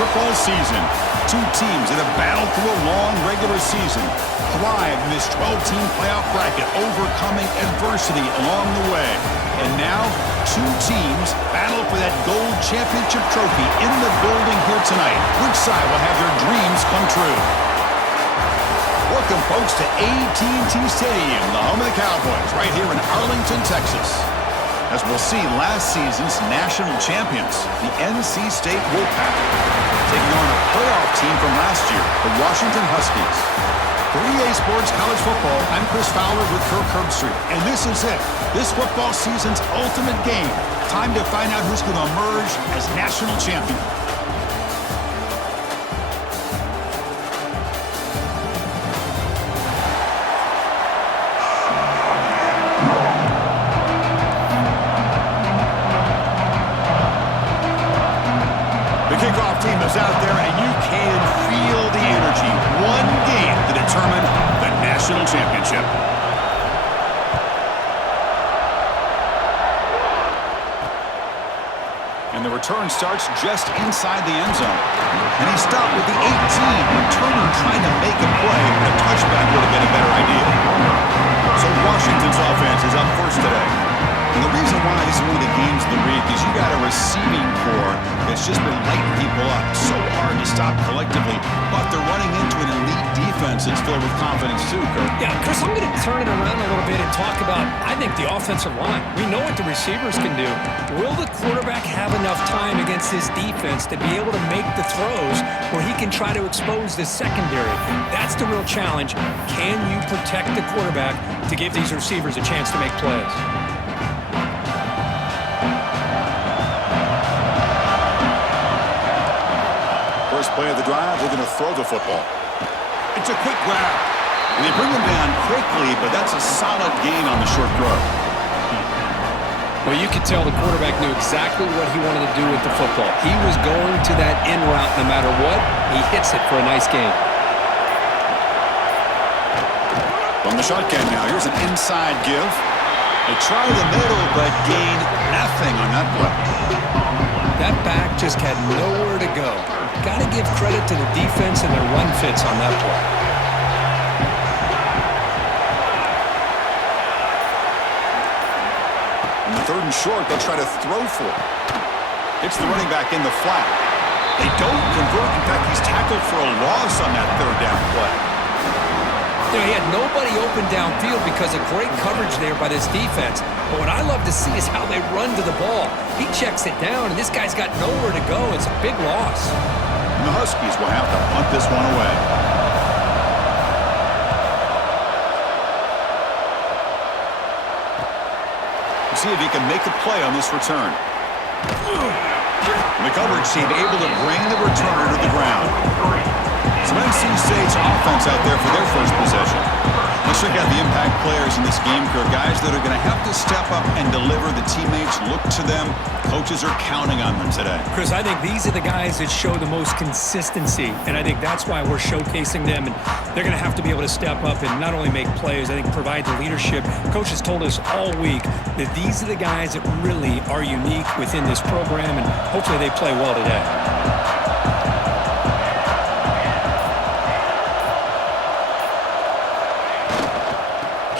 football season. Two teams that have battled through a long regular season, thrived in this 12-team playoff bracket, overcoming adversity along the way. And now, two teams battle for that gold championship trophy in the building here tonight. Which side will have their dreams come true? Welcome, folks, to AT&T Stadium, the home of the Cowboys, right here in Arlington, Texas. As we'll see, last season's national champions, the NC State Wolfpack, taking on a playoff team from last year, the Washington Huskies. For EA Sports College Football, I'm Chris Fowler with Kirk Herbstreit, and this is it. This football season's ultimate game. Time to find out who's going to emerge as national champion. Team is out there, and you can feel the energy. One game to determine the national championship. And the return starts just inside the end zone. And he stopped with the 18, returning trying to make a play. A touchback would have been a better idea. So Washington's offense is up first today. And the reason why this is one of the games of the week is you got a receiving corps that's just been lighting people up. So hard to stop collectively, but they're running into an elite defense that's filled with confidence too, Kirk. Yeah, Chris, I'm going to turn it around a little bit and talk about, I think, the offensive line. We know what the receivers can do. Will the quarterback have enough time against this defense to be able to make the throws where he can try to expose the secondary? That's the real challenge. Can you protect the quarterback to give these receivers a chance to make plays? First play of the drive, we're going to throw the football. It's a quick grab. And they bring him down quickly, but that's a solid gain on the short throw. Well, you could tell the quarterback knew exactly what he wanted to do with the football. He was going to that in route no matter what. He hits it for a nice gain. From the shotgun now, here's an inside give. They try the middle, but gain nothing on that play. That back just had nowhere to go. Got to give credit to the defense and their run fits on that play. On the third and short, they'll try to throw for it. It's the running back in the flat. They don't convert. In fact, he's tackled for a loss on that third down play. You know, he had nobody open downfield because of great coverage there by this defense. But what I love to see is how they run to the ball. He checks it down, and this guy's got nowhere to go. It's a big loss. And the Huskies will have to punt this one away. We'll see if he can make a play on this return. And the coverage team able to bring the returner to the ground. Some NC State's offense out there for their first possession. Let's check out the impact players in this game, Kirk. Guys that are going to have to step up and deliver. The teammates look to them. Coaches are counting on them today. Chris, I think these are the guys that show the most consistency, and I think that's why we're showcasing them. And they're going to have to be able to step up and not only make plays, I think provide the leadership. Coach has told us all week that these are the guys that really are unique within this program, and hopefully they play well today.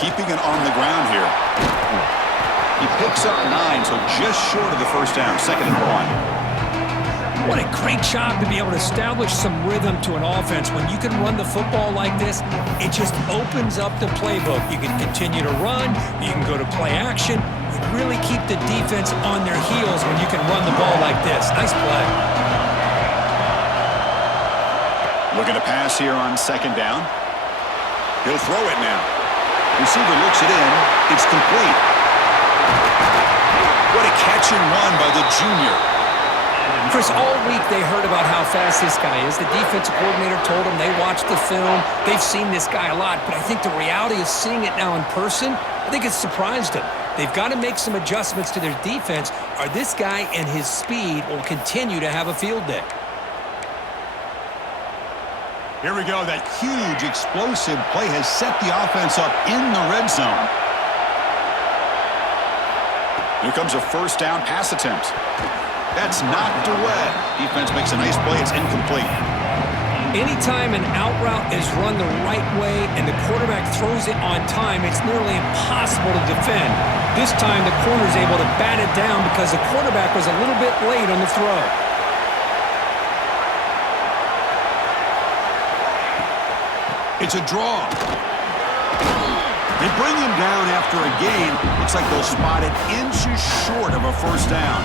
Keeping it on the ground here. He picks up 9, so just short of the first down, 2nd and 1. What a great job to be able to establish some rhythm to an offense. When you can run the football like this, it just opens up the playbook. You can continue to run. You can go to play action. You really keep the defense on their heels when you can run the ball like this. Nice play. Looking to pass here on 2nd down. He'll throw it now. Receiver looks it in. It's complete. What a catch and run by the junior. Chris, all week they heard about how fast this guy is. The defensive coordinator told them they watched the film. They've seen this guy a lot, but I think the reality of seeing it now in person, I think it's surprised them. They've got to make some adjustments to their defense, or this guy and his speed will continue to have a field day. Here we go. That huge explosive play has set the offense up in the red zone. Here comes a first down pass attempt. That's knocked away. Defense makes a nice play. It's incomplete. Anytime an out route is run the right way and the quarterback throws it on time, it's nearly impossible to defend. This time, the corner is able to bat it down because the quarterback was a little bit late on the throw. It's a draw. They bring him down after a gain. Looks like they'll spot it inches short of a first down.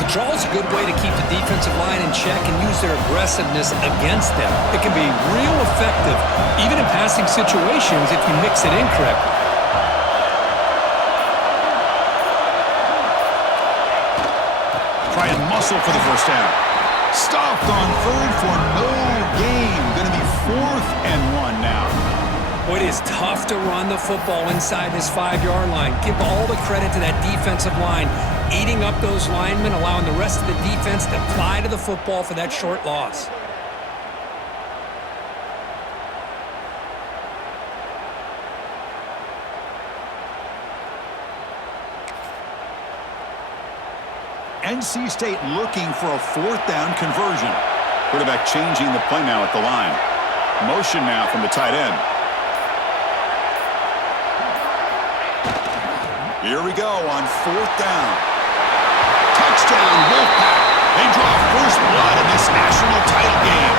The draw is a good way to keep the defensive line in check and use their aggressiveness against them. It can be real effective, even in passing situations, if you mix it in correctly. Try and muscle for the first down. Stopped on third for no gain. Going to be 4th and 1 now. It is tough to run the football inside this 5-yard line. Give all the credit to that defensive line, eating up those linemen, allowing the rest of the defense to fly to the football for that short loss. NC State looking for a 4th down conversion. Quarterback changing the play now at the line. Motion now from the tight end. Here we go on 4th down. Touchdown, Wolfpack. They draw first blood in this national title game.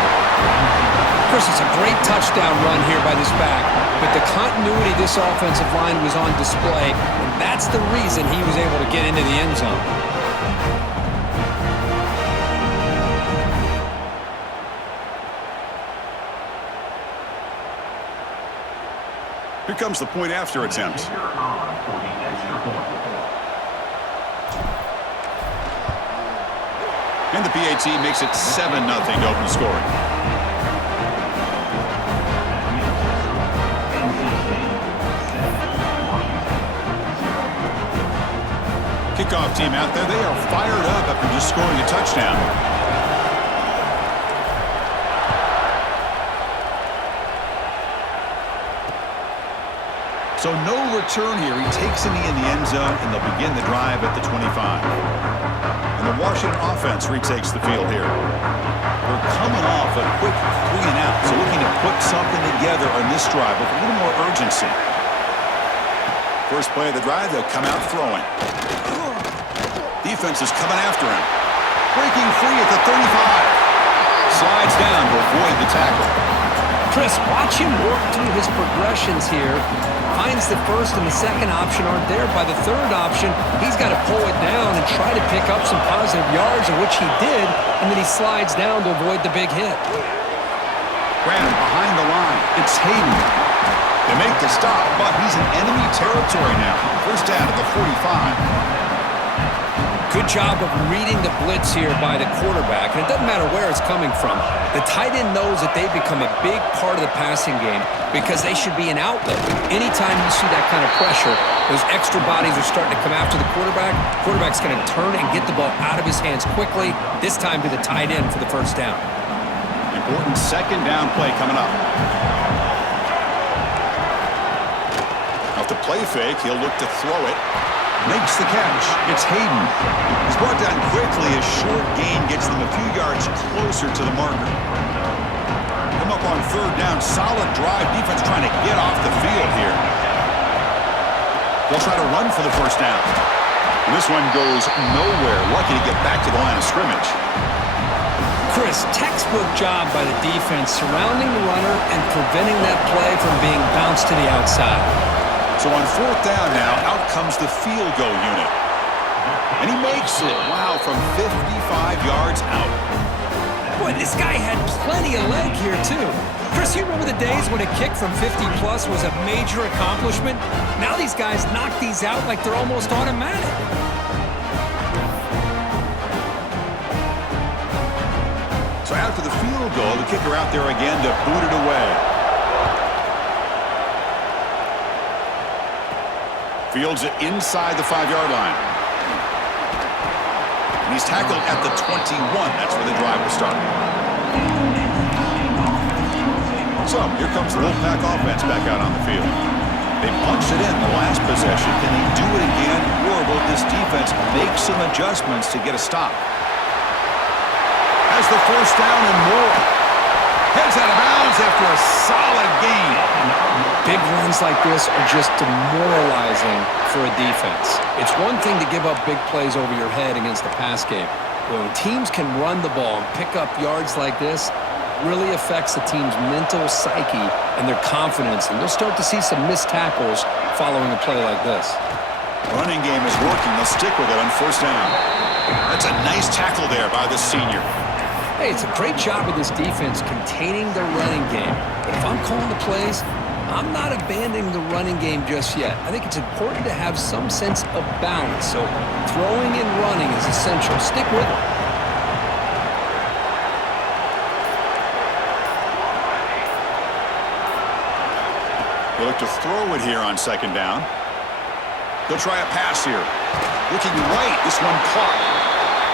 Chris, it's a great touchdown run here by this back, but the continuity of this offensive line was on display, and that's the reason he was able to get into the end zone. Here comes the point after attempt. And the PAT makes it 7-0 to open scoring. Kickoff team out there. They are fired up after just scoring a touchdown. So no return here. He takes a knee in the end zone, and they'll begin the drive at the 25. And the Washington offense retakes the field here. They're coming off a quick 3-and-out, so looking to put something together on this drive with a little more urgency. First play of the drive, they'll come out throwing. Defense is coming after him. Breaking free at the 35. Slides down to avoid the tackle. Chris, watch him work through his progressions here. Finds the first and the second option aren't there. By the third option, he's got to pull it down and try to pick up some positive yards, of which he did, and then he slides down to avoid the big hit. Graham behind the line. It's Hayden. They make the stop, but he's in enemy territory now. First down at the 45. Good job of reading the blitz here by the quarterback, and it doesn't matter where it's coming from. The tight end knows that they've become a big part of the passing game because they should be an outlet. Anytime you see that kind of pressure, those extra bodies are starting to come after the quarterback. Quarterback's going to turn and get the ball out of his hands quickly, this time to the tight end for the first down. Important second down play coming up. Off the play fake, he'll look to throw it. Makes the catch. It's Hayden. He's brought down quickly. A short gain gets them a few yards closer to the marker. Come up on third down. Solid drive. Defense trying to get off the field here. They'll try to run for the first down. And this one goes nowhere. Lucky to get back to the line of scrimmage. Chris, textbook job by the defense surrounding the runner and preventing that play from being bounced to the outside. So on fourth down now, out comes the field goal unit. And he makes it, wow, from 55 yards out. Boy, this guy had plenty of leg here, too. Chris, you remember the days when a kick from 50-plus was a major accomplishment? Now these guys knock these out like they're almost automatic. So after the field goal, the kicker out there again to boot it away. Fields it inside the 5-yard line. And he's tackled at the 21. That's where the drive will start. So here comes the Wolfpack offense back out on the field. They punched it in the last possession. Can they do it again, or will this defense make some adjustments to get a stop? Has the first down and more. Heads out of bounds after a solid gain. Big runs like this are just demoralizing for a defense. It's one thing to give up big plays over your head against the pass game. When teams can run the ball and pick up yards like this, really affects the team's mental psyche and their confidence, and they'll start to see some missed tackles following a play like this. Running game is working. They'll stick with it on first down. That's a nice tackle there by the senior. Hey, it's a great job of this defense containing the running game. But if I'm calling the plays, I'm not abandoning the running game just yet. I think it's important to have some sense of balance. So throwing and running is essential. Stick with it. They look to throw it here on second down. They'll try a pass here. Looking right, this one caught.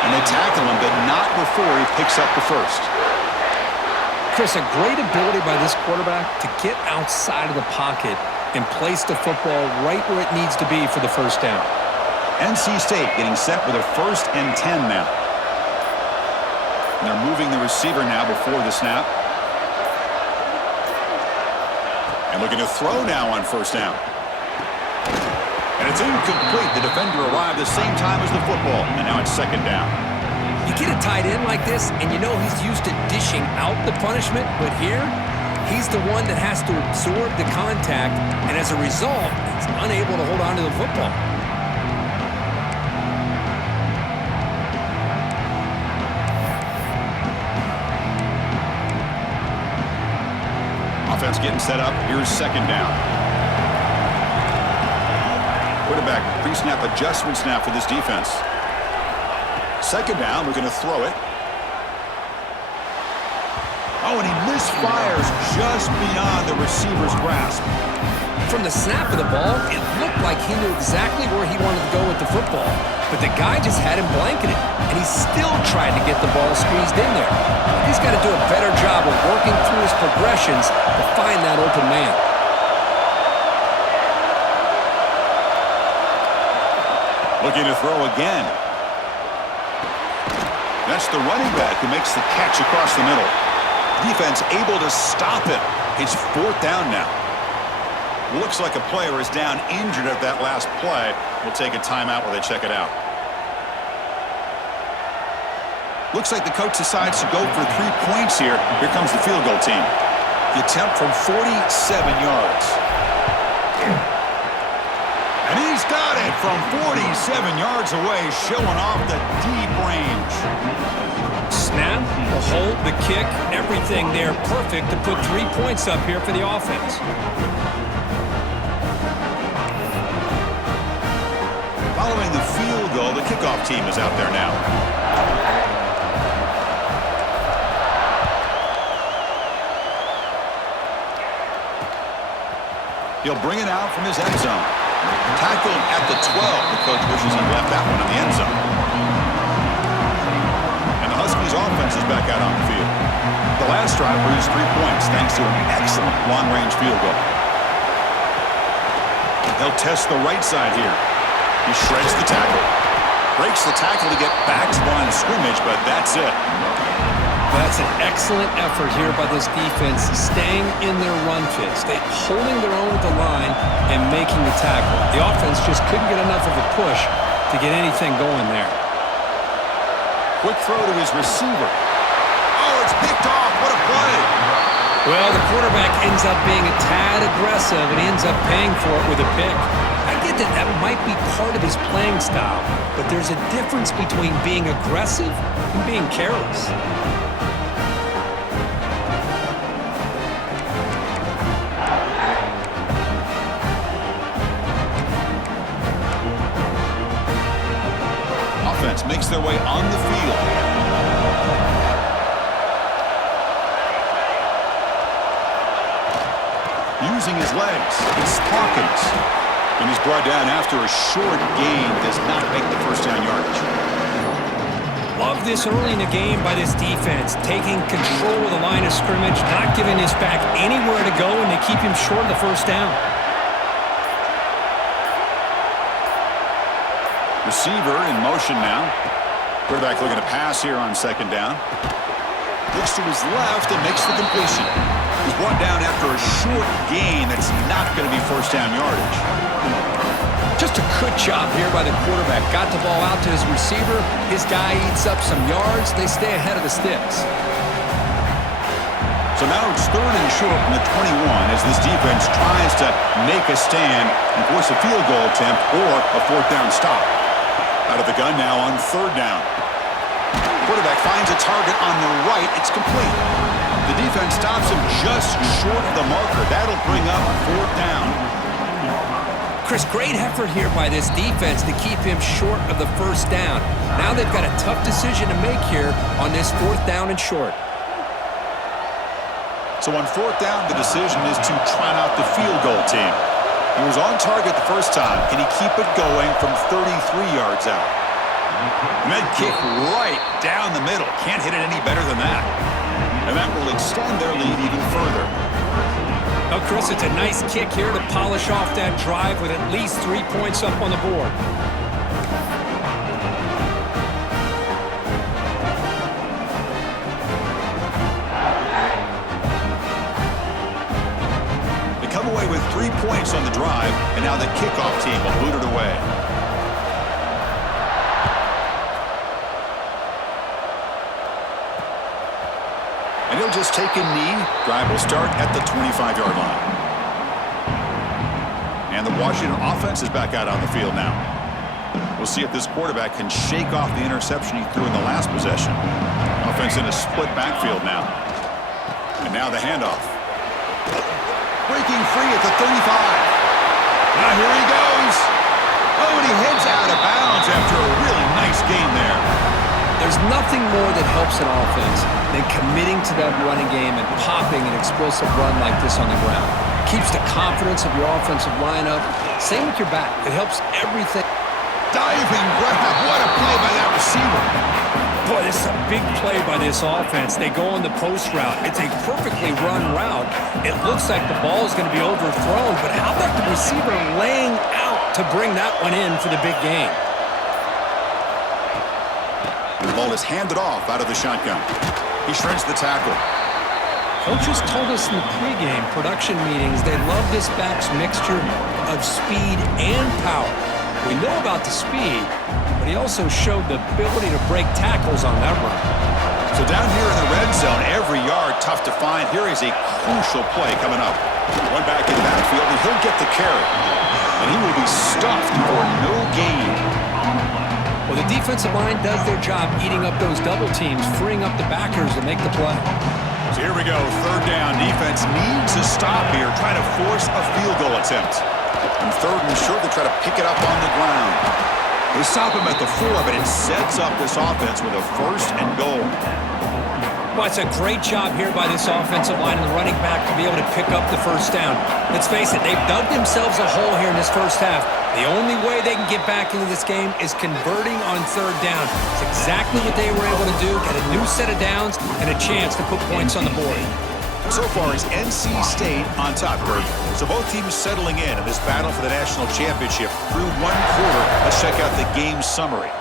And they tackle him, but not before he picks up the first. Chris, a great ability by this quarterback to get outside of the pocket and place the football right where it needs to be for the first down. NC State getting set with a 1st and 10 now. And they're moving the receiver now before the snap. And looking to throw now on first down. And it's incomplete. The defender arrived the same time as the football. And now it's second down. You get a tight end like this, and you know he's used to dishing out the punishment. But here, he's the one that has to absorb the contact. And as a result, he's unable to hold on to the football. Offense getting set up. Here's second down. Quarterback pre-snap adjustments now for this defense. Second down, we're going to throw it. Oh, and he misfires just beyond the receiver's grasp. From the snap of the ball, it looked like he knew exactly where he wanted to go with the football. But the guy just had him blanketed, and he still tried to get the ball squeezed in there. He's got to do a better job of working through his progressions to find that open man. Looking to throw again. That's the running back who makes the catch across the middle. Defense able to stop it. It's fourth down now. Looks like a player is down injured at that last play. We'll take a timeout while they check it out. Looks like the coach decides to go for 3 points here. Here comes the field goal team. The attempt from 47 yards. And he's got it from 47 yards away, showing off the deep range. Snap, the hold, the kick, everything there perfect to put 3 points up here for the offense. Following the field goal, the kickoff team is out there now. He'll bring it out from his end zone. Tackled at the 12. The coach wishes he left that one in the end zone. And the Huskies offense is back out on the field. The last drive produced 3 points thanks to an excellent long-range field goal. They'll test the right side here. He shreds the tackle. Breaks the tackle to get back to the line of scrimmage, but that's it. That's an excellent effort here by this defense, staying in their run fits. They're holding their own at the line and making the tackle. The offense just couldn't get enough of a push to get anything going there. Quick throw to his receiver. Oh, it's picked off. What a play. Well, the quarterback ends up being a tad aggressive and ends up paying for it with a pick. I get that might be part of his playing style, but there's a difference between being aggressive and being careless. Offense makes their way on the field. Using his legs, it's Hawkins. And he's brought down after a short gain, does not make the first down yardage. Love this early in the game by this defense, taking control of the line of scrimmage, not giving this back anywhere to go, and they keep him short of the first down. Receiver in motion now. Quarterback looking to pass here on second down. Looks to his left and makes the completion. He's brought down after a short gain that's not going to be first down yardage. Just a good job here by the quarterback. Got the ball out to his receiver. His guy eats up some yards. They stay ahead of the sticks. So now it's third and short from the 21 as this defense tries to make a stand and force a field goal attempt or a fourth down stop. Out of the gun now on third down. Quarterback finds a target on the right. It's complete. The defense stops him just short of the marker. That'll bring up fourth down. Chris, great effort here by this defense to keep him short of the first down. Now they've got a tough decision to make here on this fourth down and short. So on fourth down, the decision is to trot out the field goal team. He was on target the first time. Can he keep it going from 33 yards out? And that kick right down the middle. Can't hit it any better than that. And that will extend their lead even further. Oh, Chris, it's a nice kick here to polish off that drive with at least 3 points up on the board. Away with 3 points on the drive, and now the kickoff team will boot it away. And he'll just take a knee. Drive will start at the 25-yard line. And the Washington offense is back out on the field now. We'll see if this quarterback can shake off the interception he threw in the last possession. Offense in a split backfield now. And now the handoff. Breaking free at the 35. Now here he goes. Oh, and he heads out of bounds after a really nice gain there. There's nothing more that helps an offense than committing to that running game and popping an explosive run like this on the ground. Keeps the confidence of your offensive lineup. Same with your back. It helps everything. Diving grab. What a play by that receiver. Boy, this is a big play by this offense. They go on the post route. It's a perfectly run route. It looks like the ball is going to be overthrown, but how about the receiver laying out to bring that one in for the big gain? The ball is handed off out of the shotgun. He shreds the tackle. Coaches told us in the pregame production meetings they love this back's mixture of speed and power. We know about the speed, but he also showed the ability to break tackles on that run. So down here in the red zone, every yard tough to find. Here is a crucial play coming up. One back in the backfield, and he'll get the carry. And he will be stuffed for no gain. Well, the defensive line does their job eating up those double teams, freeing up the backers to make the play. So here we go, third down. Defense needs a stop here, trying to force a field goal attempt. And third and short, they try to pick it up on the ground. They stop him at the 4, but it sets up this offense with a first and goal. Well, it's a great job here by this offensive line and the running back to be able to pick up the first down. Let's face it, they've dug themselves a hole here in this first half. The only way they can get back into this game is converting on third down. It's exactly what they were able to do, get a new set of downs and a chance to put points on the board. So far, it's NC State on top, Kurt. So both teams settling in this battle for the national championship through one quarter. Let's check out the game summary.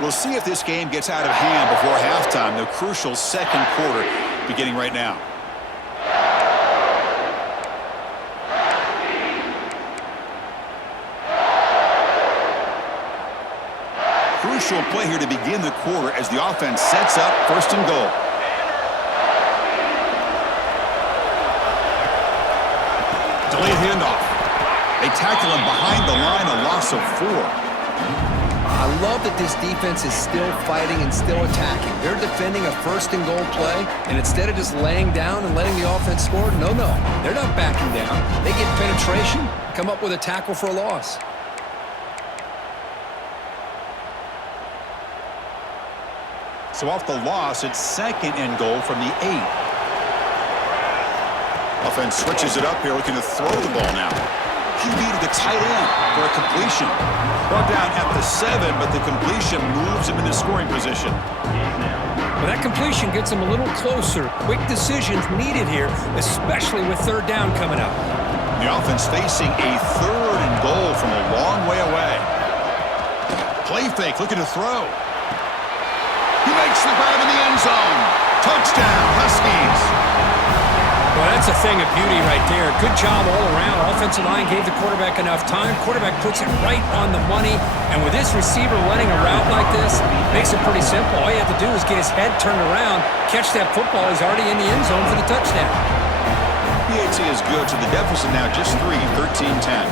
We'll see if this game gets out of hand before halftime, the crucial second quarter beginning right now. Crucial play here to begin the quarter as the offense sets up first and goal. Delayed handoff. They tackle him behind the line, a loss of 4. I love that this defense is still fighting and still attacking. They're defending a first and goal play, and instead of just laying down and letting the offense score, no, they're not backing down. They get penetration, come up with a tackle for a loss. So off the loss, it's second and goal from the 8. Offense switches it up here, looking to throw the ball now. QB to the tight end for a completion. Brought down at the 7, but the completion moves him into scoring position. Well, that completion gets him a little closer. Quick decisions needed here, especially with third down coming up. The offense facing a third and goal from a long way away. Play fake, looking to throw. He makes the grab in the end zone. Touchdown, Huskies. Well, that's a thing of beauty right there. Good job all around. Offensive line gave the quarterback enough time. Quarterback puts it right on the money. And with this receiver running a route like this, makes it pretty simple. All you have to do is get his head turned around, catch that football. He's already in the end zone for the touchdown. PAT is good, so the deficit now just 3, 13-10.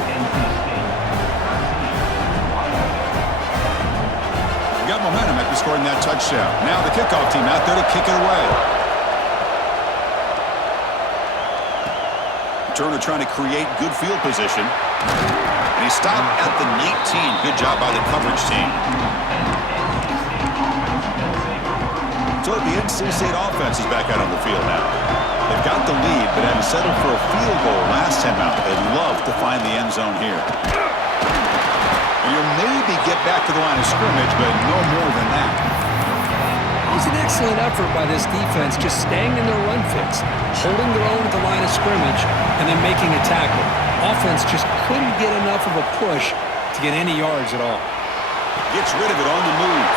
Got momentum after scoring that touchdown. Now the kickoff team out there to kick it away. Turner trying to create good field position. And he stopped at the 19. Good job by the coverage team. So the NC State offense is back out on the field now. They've got the lead, but had to settle for a field goal last time out. They'd love to find the end zone here. And you'll maybe get back to the line of scrimmage, but no more than that. It was an excellent effort by this defense, just staying in their run fix, holding their own at the line of scrimmage, and then making a tackle. Offense just couldn't get enough of a push to get any yards at all. Gets rid of it on the move.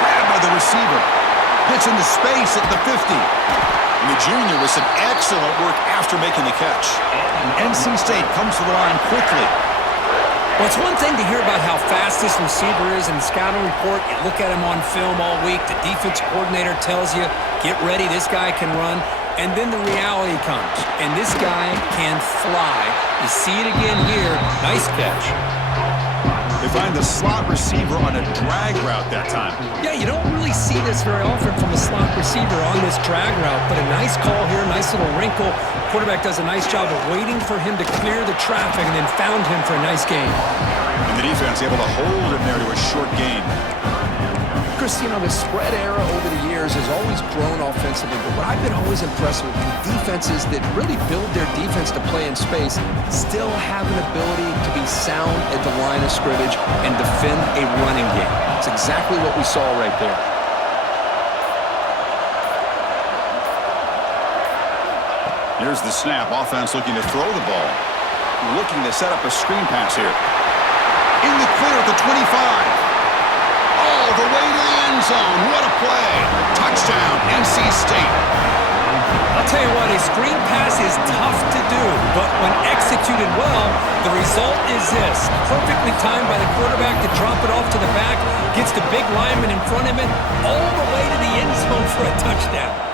Grabbed by the receiver. Hits into space at the 50. And the junior with some excellent work after making the catch. And NC State comes to the line quickly. Well, it's one thing to hear about how fast this receiver is in the scouting report. You look at him on film all week. The defense coordinator tells you, get ready, this guy can run. And then the reality comes, and this guy can fly. You see it again here. Nice catch. They find the slot receiver on a drag route that time. Yeah, you don't really see this very often from a slot receiver on this drag route, but a nice call here, nice little wrinkle. Quarterback does a nice job of waiting for him to clear the traffic and then found him for a nice gain. And the defense able to hold him there to a short gain. Chris, you know, the spread era over the years has always grown offensively, but what I've been always impressed with defenses that really build their defense to play in space still have an ability to be sound at the line of scrimmage and defend a running game. It's exactly what we saw right there. Here's the snap. Offense looking to throw the ball. Looking to set up a screen pass here. In the clear at the 25. All the way to the end zone. What a play. Touchdown, NC State. I'll tell you what, a screen pass is tough to do, but when executed well, the result is this. Perfectly timed by the quarterback to drop it off to the back, gets the big lineman in front of him, all the way to the end zone for a touchdown.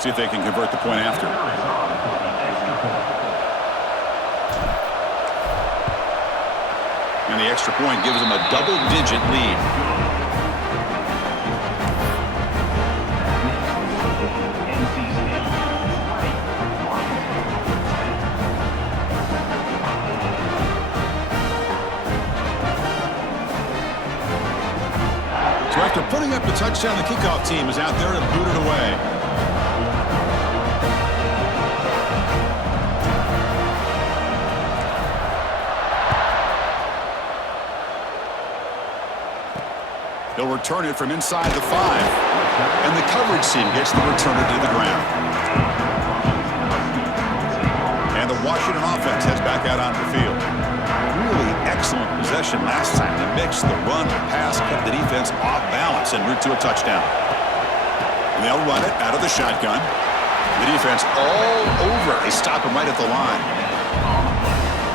See if they can convert the point after. And the extra point gives them a double-digit lead. So after putting up the touchdown, the kickoff team is out there to boot it away. They'll return it from inside the 5. And the coverage team gets the returner to the ground. And the Washington offense heads back out onto the field. Really excellent possession last time. The mix, the run, the pass kept the defense off balance en route to a touchdown. And they'll run it out of the shotgun. The defense all over it. They stop him right at the line.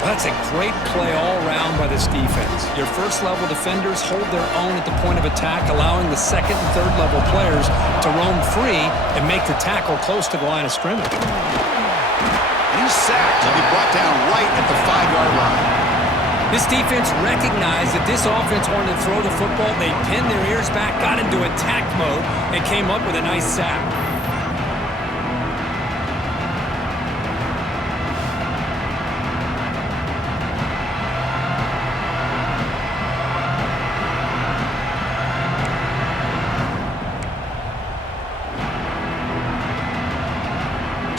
That's a great play all around by this defense. Your first-level defenders hold their own at the point of attack, allowing the second and third-level players to roam free and make the tackle close to the line of scrimmage. He's sacked. He'll be brought down right at the 5-yard line. This defense recognized that this offense wanted to throw the football. They pinned their ears back, got into attack mode, and came up with a nice sack.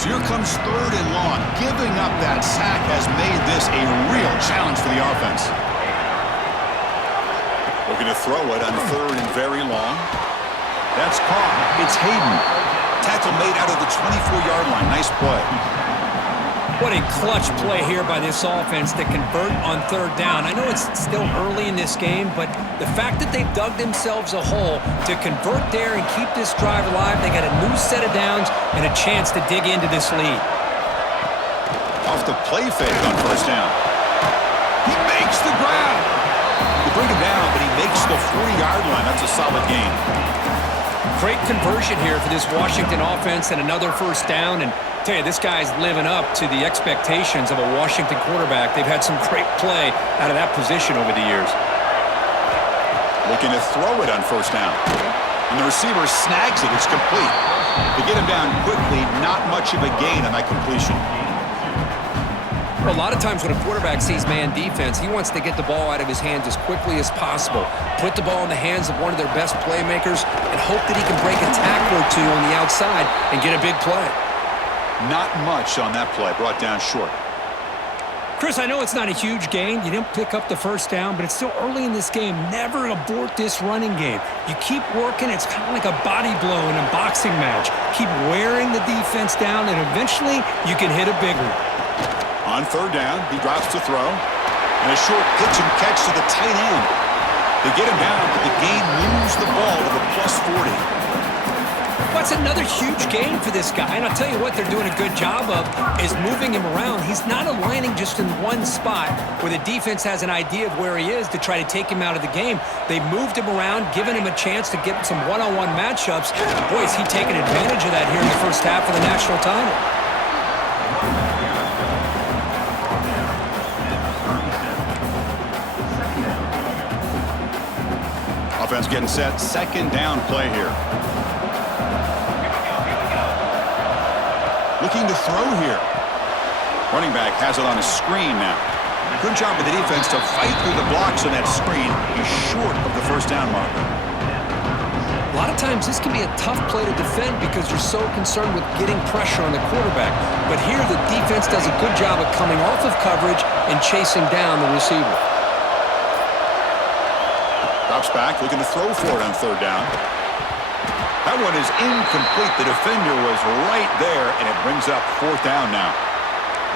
Here comes 3rd and long. Giving up that sack has made this a real challenge for the offense. Looking to throw it on 3rd and very long. That's caught. It's Hayden. Tackle made out of the 24-yard line. Nice play. What a clutch play here by this offense to convert on 3rd down. I know it's still early in this game, but the fact that they've dug themselves a hole to convert there and keep this drive alive, they got a new set of downs and a chance to dig into this lead. Off the play fake on 1st down. He makes the grab. They bring him down, but he makes the 40-yard line. That's a solid gain. Great conversion here for this Washington offense and another 1st down. And I tell you, this guy's living up to the expectations of a Washington quarterback. They've had some great play out of that position over the years. Looking to throw it on 1st down. And the receiver snags it. It's complete. To get him down quickly, not much of a gain on that completion. Well, a lot of times when a quarterback sees man defense, he wants to get the ball out of his hands as quickly as possible, put the ball in the hands of one of their best playmakers, and hope that he can break a tackle or two on the outside and get a big play. Not much on that play. Brought down short. Chris, I know it's not a huge gain. You didn't pick up the 1st down, but it's still early in this game. Never abort this running game. You keep working. It's kind of like a body blow in a boxing match. Keep wearing the defense down, and eventually you can hit a big one. On 3rd down, he drops to throw. And a short pitch and catch to the tight end. They get him down, but the gain moves the ball to the +40. What's another huge gain for this guy? And I'll tell you what they're doing a good job of is moving him around. He's not aligning just in one spot where the defense has an idea of where he is to try to take him out of the game. They moved him around, given him a chance to get some one-on-one matchups. Boy, is he taking advantage of that here in the 1st half of the national title. Offense getting set. 2nd down play here. Looking to throw here. Running back has it on a screen now. Good job with the defense to fight through the blocks on that screen. He's short of the 1st down marker. A lot of times this can be a tough play to defend because you're so concerned with getting pressure on the quarterback. But here the defense does a good job of coming off of coverage and chasing down the receiver. Drops back, looking to throw for it on 3rd down. That one is incomplete. The defender was right there, and it brings up 4th down now.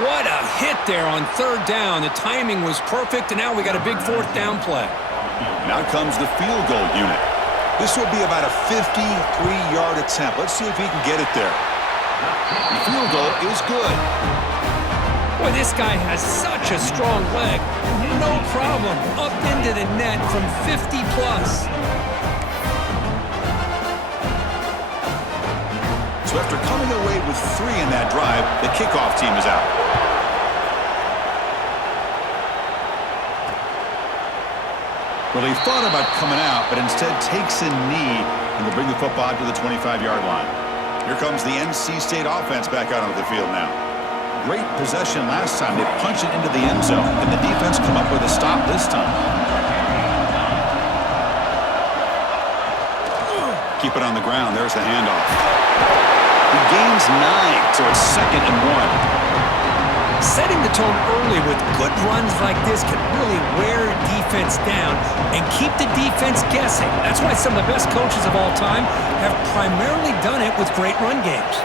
What a hit there on 3rd down. The timing was perfect, and now we got a big 4th down play. Now comes the field goal unit. This will be about a 53-yard attempt. Let's see if he can get it there. The field goal is good. Boy, this guy has such a strong leg. No problem. Up into the net from 50-plus. So after coming away with 3 in that drive, the kickoff team is out. Well, he thought about coming out, but instead takes a knee and will bring the football to the 25-yard line. Here comes the NC State offense back out onto the field now. Great possession last time. They punch it into the end zone, and the defense come up with a stop this time. Keep it on the ground. There's the handoff. He gains 9, so it's 2nd and 1. Setting the tone early with good runs like this can really wear defense down and keep the defense guessing. That's why some of the best coaches of all time have primarily done it with great run games.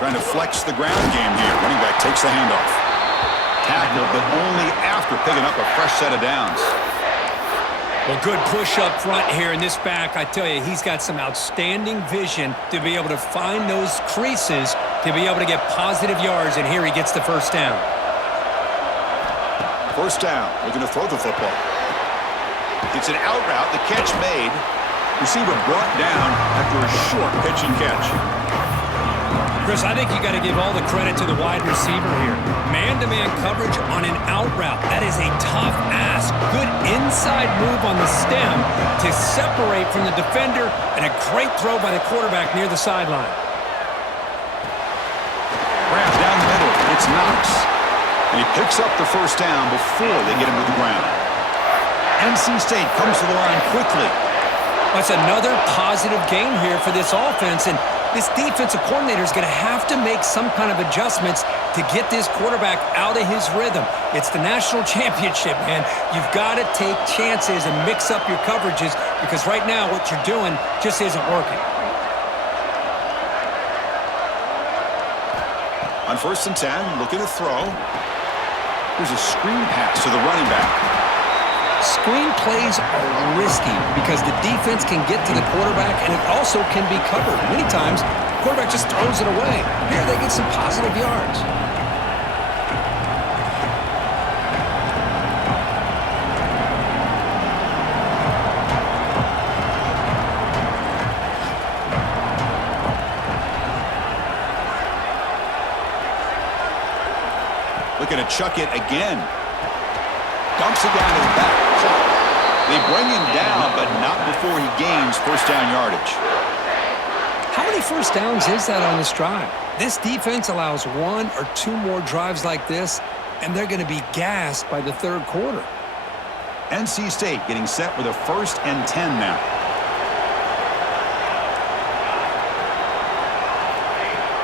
Trying to flex the ground game here. Running back takes the handoff. Tackled, but only after picking up a fresh set of downs. Well, good push up front here in this back. I tell you, he's got some outstanding vision to be able to find those creases to be able to get positive yards, and here he gets the 1st down. 1st down, looking to throw the football. It's an out route, the catch made. Receiver brought down after a short pitch and catch. Chris, I think you got to give all the credit to the wide receiver here. Man-to-man coverage on an out route. That is a tough ask. Good inside move on the stem to separate from the defender, and a great throw by the quarterback near the sideline. Grab down the middle. It's Knox. And he picks up the 1st down before they get him to the ground. NC State comes to the line quickly. That's another positive game here for this offense, and this defensive coordinator is going to have to make some kind of adjustments to get this quarterback out of his rhythm. It's the national championship, man. You've got to take chances and mix up your coverages because right now what you're doing just isn't working. On 1st and 10, looking to throw. Here's a screen pass to the running back. Screen plays are risky because the defense can get to the quarterback and it also can be covered. Many times, the quarterback just throws it away. Here they get some positive yards. Looking to chuck it again. Dumps it down to the back. They bring him down, but not before he gains first down yardage. How many first downs is that on this drive? This defense allows 1 or 2 more drives like this, and they're going to be gassed by the third quarter. NC State getting set with a 1st and 10 now.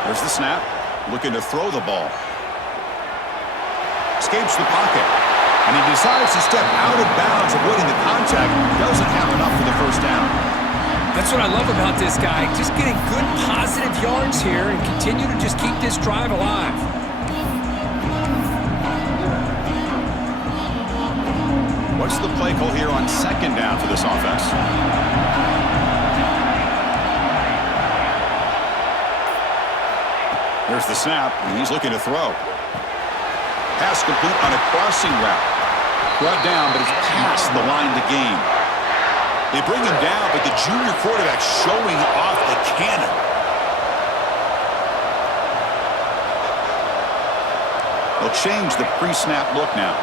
There's the snap. Looking to throw the ball. Escapes the pocket. And he decides to step out of bounds, avoiding the contact. Doesn't have enough for the first down. That's what I love about this guy. Just getting good positive yards here and continue to just keep this drive alive. What's the play call here on 2nd down for this offense? There's the snap, and he's looking to throw. Pass complete on a crossing route. Brought down, but it's past the line to gain. They bring him down, but the junior quarterback showing off the cannon. They'll change the pre-snap look now.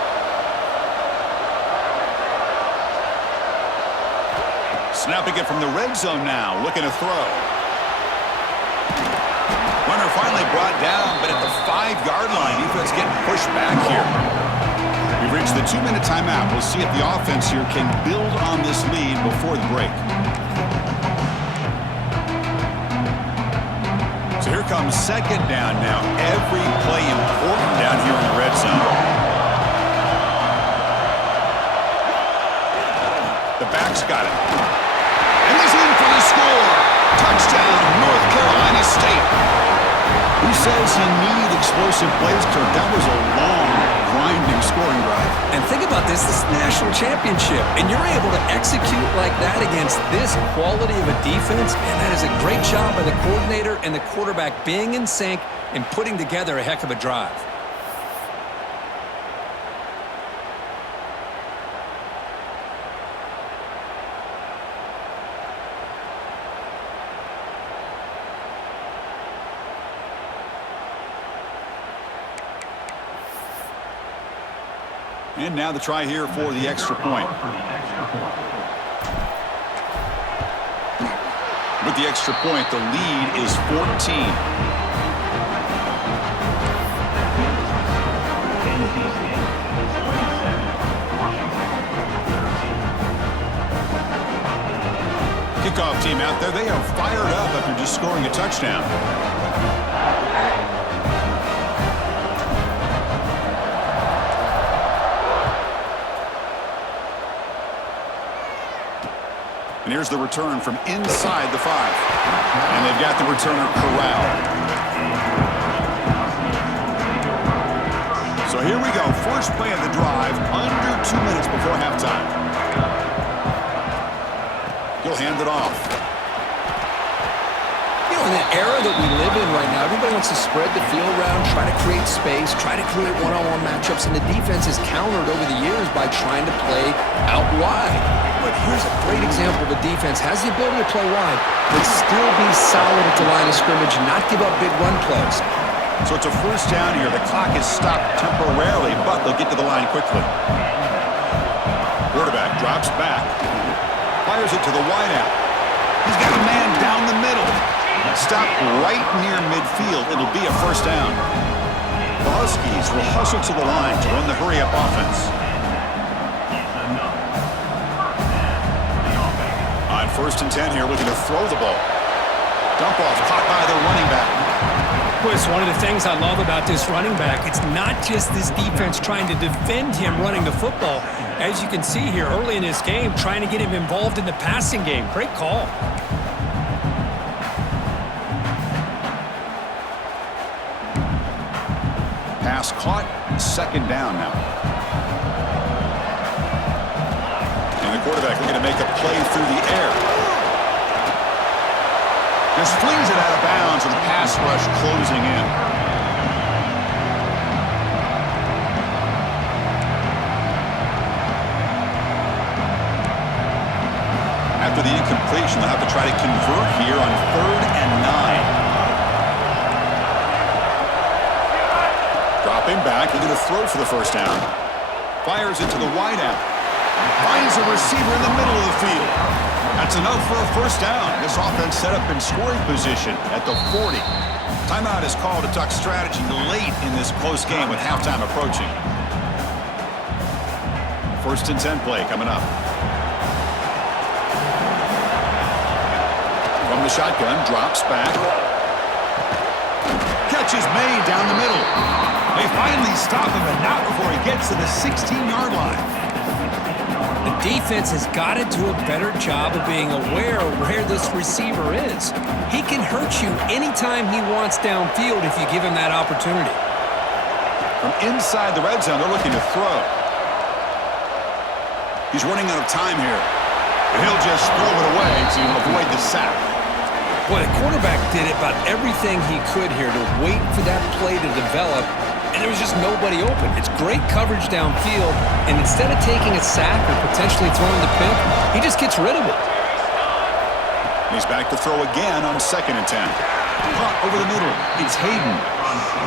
Snapping it from the red zone now, looking to throw. Runner finally brought down, but at the 5-yard line, defense getting pushed back here. We've reached the 2-minute timeout. We'll see if the offense here can build on this lead before the break. So here comes 2nd down now. Every play important down here in the red zone. The back's got it. And he's in for the score. Touchdown, North Carolina State. Who says you need explosive plays, Kirk? That was a long, grinding scoring drive. And think about this is national championship, and you're able to execute like that against this quality of a defense, man, that is a great job by the coordinator and the quarterback being in sync and putting together a heck of a drive. And now the try here for the extra point. With the extra point, the lead is 14. Kickoff team out there, they are fired up after just scoring a touchdown. And here's the return from inside the 5. And they've got the returner corralled. So here we go. First play of the drive, under 2 minutes before halftime. He'll hand it off. You know, in the era that we live in right now, everybody wants to spread the field around, try to create space, try to create one-on-one matchups, and the defense has countered over the years by trying to play out wide. But here's a great example of a defense has the ability to play wide, but still be solid at the line of scrimmage and not give up big run plays. So it's a first down here. The clock is stopped temporarily, but they'll get to the line quickly. Quarterback drops back. Fires it to the wideout. He's got a man down the middle. Stopped right near midfield. It'll be a first down. The Huskies will hustle to the line to run the hurry-up offense. On 1st and 10 here, looking to throw the ball. Dump off caught by the running back. Well, it's one of the things I love about this running back. It's not just this defense trying to defend him running the football. As you can see here early in this game, trying to get him involved in the passing game. Great call. Pass caught, second down now. And the quarterback looking to make a play through the air. Just flings it out of bounds and the pass rush closing in. After the incompletion, they'll have to try to convert here on 3rd and 9. Dropping back, he's going to throw for the first down. Fires it to the wideout. Finds a receiver in the middle of the field. That's enough for a first down. This offense set up in scoring position at the 40. Timeout is called to talk strategy late in this close game with halftime approaching. 1st and 10 play coming up. From the shotgun, drops back. Catch is made down the middle. They finally stop him, but not before he gets to the 16-yard line. The defense has got to do a better job of being aware of where this receiver is. He can hurt you anytime he wants downfield if you give him that opportunity. From inside the red zone, they're looking to throw. He's running out of time here. And he'll just throw it away to avoid the sack. Well, the quarterback did about everything he could here to wait for that play to develop, and there was just nobody open. It's great coverage downfield, and instead of taking a sack or potentially throwing the pick, he just gets rid of it. He's back to throw again on 2nd and 10. Caught over the middle. It's Hayden.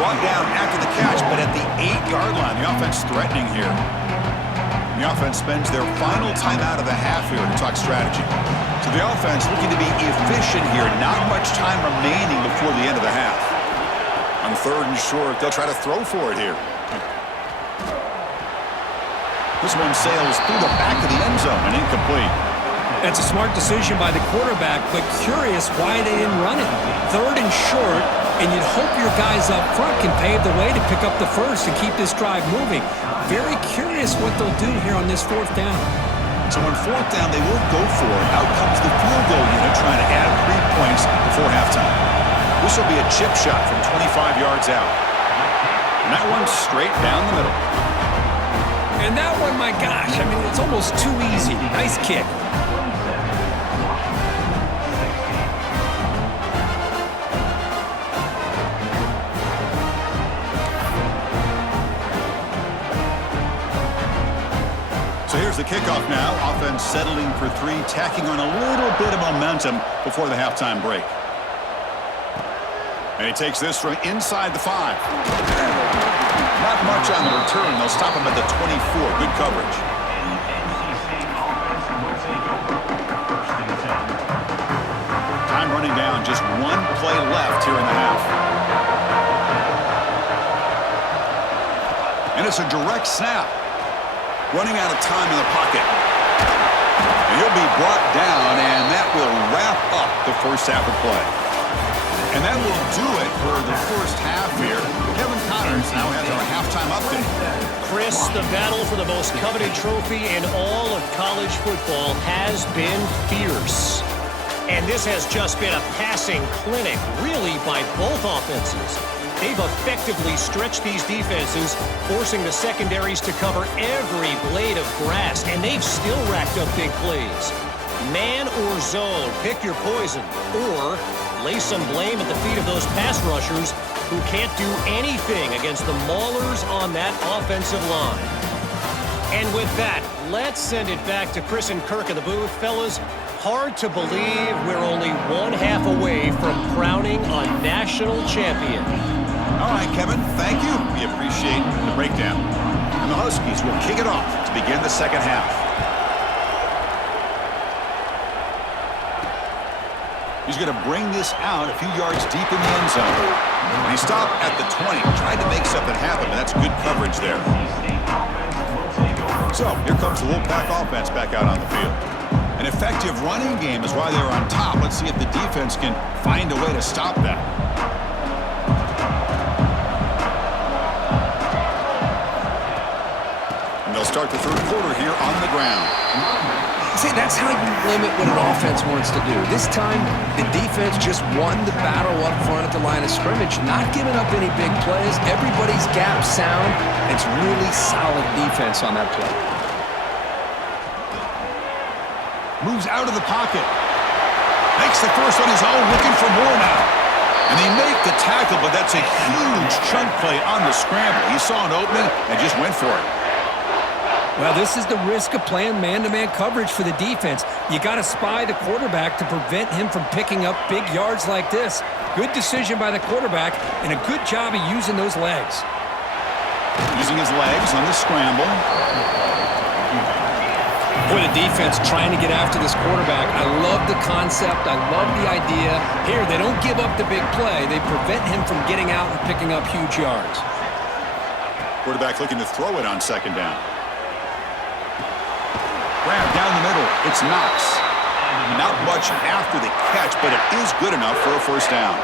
Brought down after the catch, but at the 8-yard line. The offense threatening here. The offense spends their final timeout of the half here to talk strategy. So the offense looking to be efficient here. Not much time remaining before the end of the half. On 3rd and short, they'll try to throw for it here. This one sails through the back of the end zone and incomplete. That's a smart decision by the quarterback, but curious why they didn't run it. 3rd and short, and you'd hope your guys up front can pave the way to pick up the first and keep this drive moving. Very curious what they'll do here on this 4th down. So on 4th down, they will go for it. Out comes the field goal unit trying to add 3 points before halftime. This will be a chip shot from 25 yards out. And that one's straight down the middle. And that one, my gosh, I mean, it's almost too easy. Nice kick. So here's the kickoff now. Offense settling for 3, tacking on a little bit of momentum before the halftime break. And he takes this from inside the 5. Not much on the return. They'll stop him at the 24. Good coverage. Time running down. Just 1 play left here in the half. And it's a direct snap. Running out of time in the pocket. And he'll be brought down, and that will wrap up the first half of play. And that will do it for the first half here. Kevin Connors now has our halftime update. Chris, the battle for the most coveted trophy in all of college football has been fierce. And this has just been a passing clinic, really, by both offenses. They've effectively stretched these defenses, forcing the secondaries to cover every blade of grass, and they've still racked up big plays. Man or zone, pick your poison, or lay some blame at the feet of those pass rushers who can't do anything against the maulers on that offensive line. And with that, let's send it back to Chris and Kirk in the booth. Fellas, hard to believe we're only 1 half away from crowning a national champion. All right, Kevin, thank you. We appreciate the breakdown. And the Huskies will kick it off to begin the second half. He's going to bring this out a few yards deep in the end zone. And he stopped at the 20, tried to make something happen, but that's good coverage there. So here comes the Wolfpack offense back out on the field. An effective running game is why they were on top. Let's see if the defense can find a way to stop that. And they'll start the third quarter here on the ground. See, that's how you limit what an offense wants to do. This time, the defense just won the battle up front at the line of scrimmage, not giving up any big plays. Everybody's gap sound. It's really solid defense on that play. Moves out of the pocket. Makes the first on his own, looking for more now. And they make the tackle, but that's a huge chunk play on the scramble. He saw an opening and just went for it. Well, this is the risk of playing man-to-man coverage for the defense. You got to spy the quarterback to prevent him from picking up big yards like this. Good decision by the quarterback, and a good job of using those legs. Using his legs on the scramble. Boy, the defense trying to get after this quarterback. I love the concept. I love the idea. Here, they don't give up the big play. They prevent him from getting out and picking up huge yards. Quarterback looking to throw it on second down. Grab down the middle. It's Knox. Not much after the catch, but it is good enough for a first down.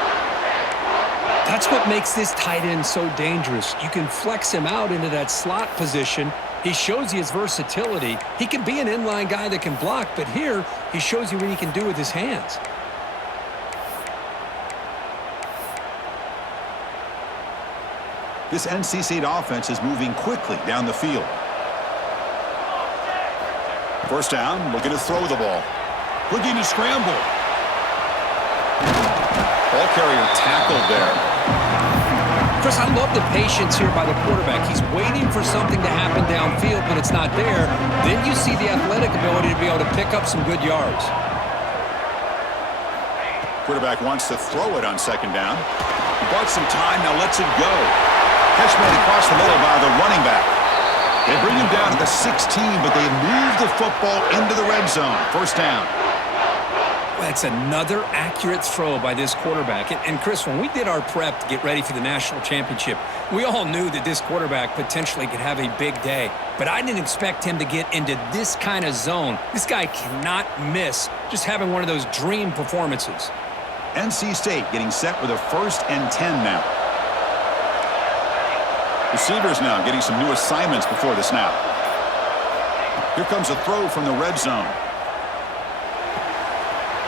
That's what makes this tight end so dangerous. You can flex him out into that slot position. He shows you his versatility. He can be an inline guy that can block, but here he shows you what he can do with his hands. This NC State offense is moving quickly down the field. First down, looking to throw the ball. Looking to scramble. Ball carrier tackled there. Chris, I love the patience here by the quarterback. He's waiting for something to happen downfield, but it's not there. Then you see the athletic ability to be able to pick up some good yards. Quarterback wants to throw it on second down. He bought some time, now lets it go. Catch made across the middle by the running back. They bring him down to the 16, but they move the football into the red zone. First down. That's another accurate throw by this quarterback. And Chris, when we did our prep to get ready for the national championship, we all knew that this quarterback potentially could have a big day. But I didn't expect him to get into this kind of zone. This guy cannot miss, just having one of those dream performances. NC State getting set with a 1st and 10 now. Receivers now getting some new assignments before the snap. Here comes a throw from the red zone.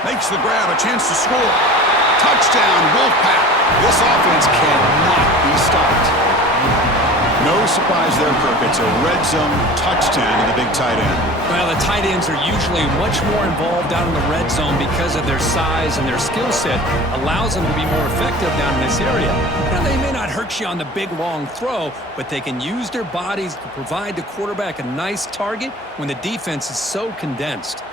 Makes the grab, a chance to score. Touchdown, Wolfpack. This offense cannot be stopped. No surprise there, Kirk. It's a red zone touchdown to the big tight end. Well, the tight ends are usually much more involved down in the red zone because of their size and their skill set allows them to be more effective down in this area. Now, they may not hurt you on the big, long throw, but they can use their bodies to provide the quarterback a nice target when the defense is so condensed.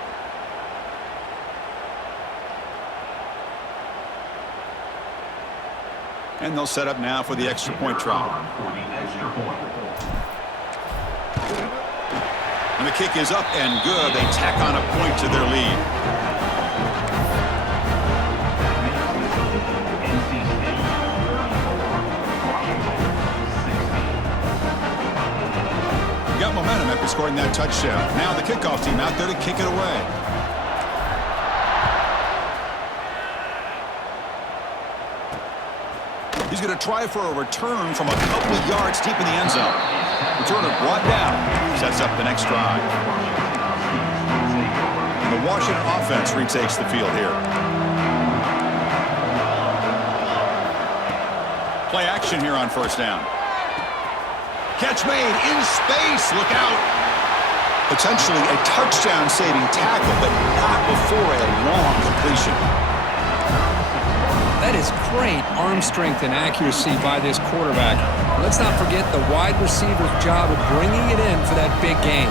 And they'll set up now for the extra point try. And the kick is up and good. They tack on a point to their lead. Got momentum after scoring that touchdown. Now the kickoff team out there to kick it away. He's going to try for a return from a couple of yards deep in the end zone. Returner brought down. Sets up the next drive. And the Washington offense retakes the field here. Play action here on first down. Catch made in space. Look out. Potentially a touchdown-saving tackle, but not before a long completion. That is great arm strength and accuracy by this quarterback. Let's not forget the wide receiver's job of bringing it in for that big game.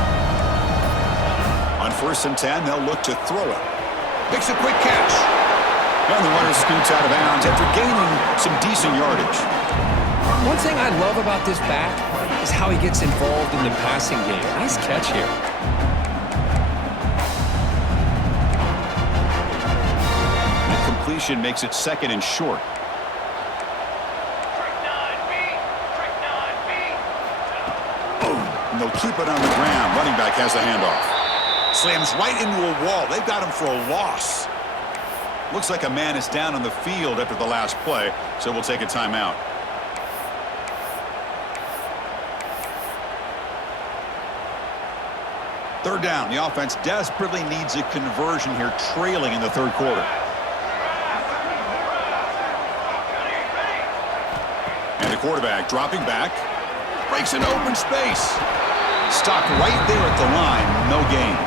On 1st and 10, they'll look to throw it. Makes a quick catch. And the runner scoots out of bounds after gaining some decent yardage. One thing I love about this back is how he gets involved in the passing game. Nice catch here. Completion makes it 2nd and short. And they'll keep it on the ground. Running back has the handoff. Slams right into a wall. They've got him for a loss. Looks like a man is down on the field after the last play, so we'll take a timeout. Third down. The offense desperately needs a conversion here, trailing in the third quarter. And the quarterback dropping back. Breaks an open space. Stopped right there at the line. No gain.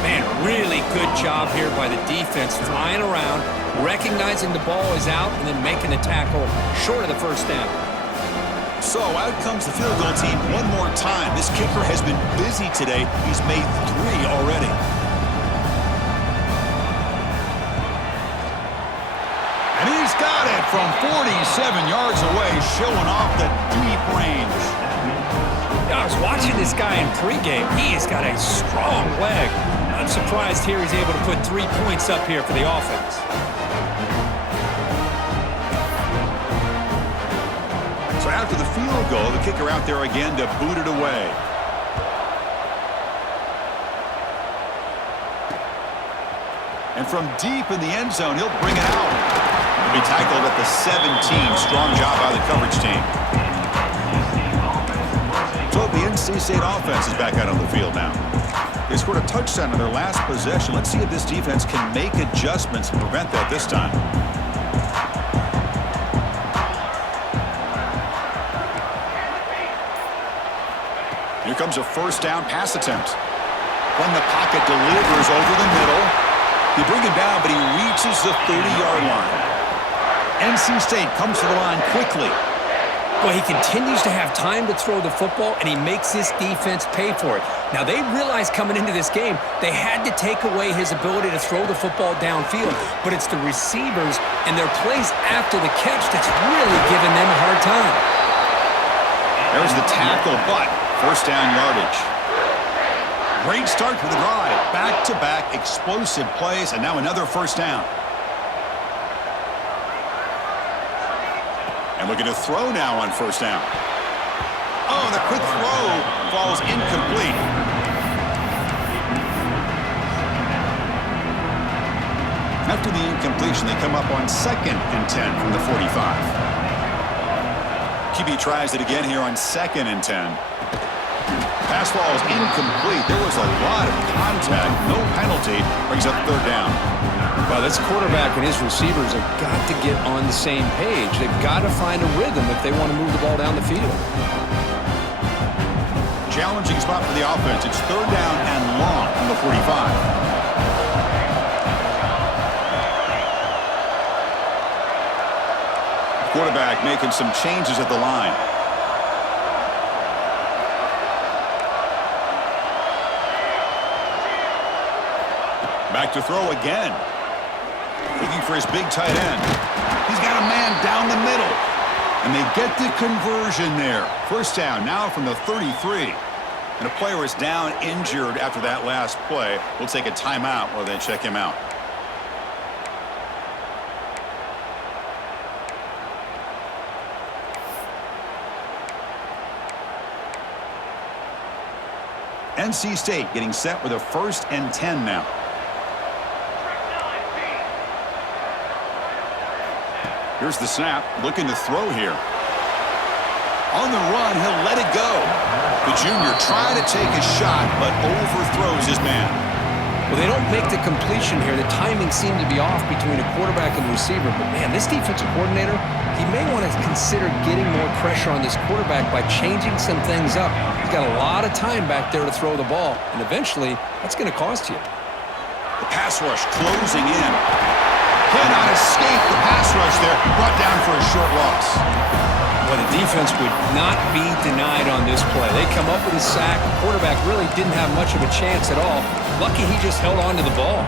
Man, really good job here by the defense, flying around, recognizing the ball is out, and then making the tackle short of the first down. So out comes the field goal team one more time. This kicker has been busy today. He's made 3 already. And he's got it from 47 yards away, showing off the deep range. I was watching this guy in pregame. He has got a strong leg. Not surprised here he's able to put 3 points up here for the offense. So after the field goal, the kicker out there again to boot it away. And from deep in the end zone, he'll bring it out. He'll be tackled at the 17. Strong job by the coverage team. So the NC State offense is back out on the field now. They scored a touchdown on their last possession. Let's see if this defense can make adjustments and prevent that this time. Here comes a first down pass attempt. When the pocket delivers over the middle. He brings him down, but he reaches the 30-yard line. NC State comes to the line quickly. Well, he continues to have time to throw the football, and he makes this defense pay for it. Now, they realized coming into this game they had to take away his ability to throw the football downfield, but it's the receivers and their plays after the catch that's really giving them a hard time. There's the tackle, but first down yardage. Great start to the drive. Back-to-back explosive plays, and now another first down. And looking to throw now on first down. Oh, the quick throw falls incomplete. After the incompletion, they come up on 2nd and 10 from the 45. QB tries it again here on 2nd and 10. Pass ball is incomplete. There was a lot of contact. No penalty. Brings up third down. Well, this quarterback and his receivers have got to get on the same page. They've got to find a rhythm if they want to move the ball down the field. Challenging spot for the offense. It's third down and long from the 45. Quarterback making some changes at the line. Back to throw again. Looking for his big tight end. He's got a man down the middle. And they get the conversion there. First down now from the 33. And a player is down injured after that last play. We'll take a timeout while they check him out. NC State getting set with a 1st and 10 now. Here's the snap, looking to throw here. On the run, he'll let it go. The junior trying to take a shot, but overthrows his man. Well, they don't make the completion here. The timing seemed to be off between a quarterback and receiver. But, man, this defensive coordinator, he may want to consider getting more pressure on this quarterback by changing some things up. He's got a lot of time back there to throw the ball, and eventually that's going to cost you. The pass rush closing in. Cannot escape the pass rush there. Brought down for a short loss. Well, the defense would not be denied on this play. They come up with a sack. The quarterback really didn't have much of a chance at all. Lucky he just held on to the ball.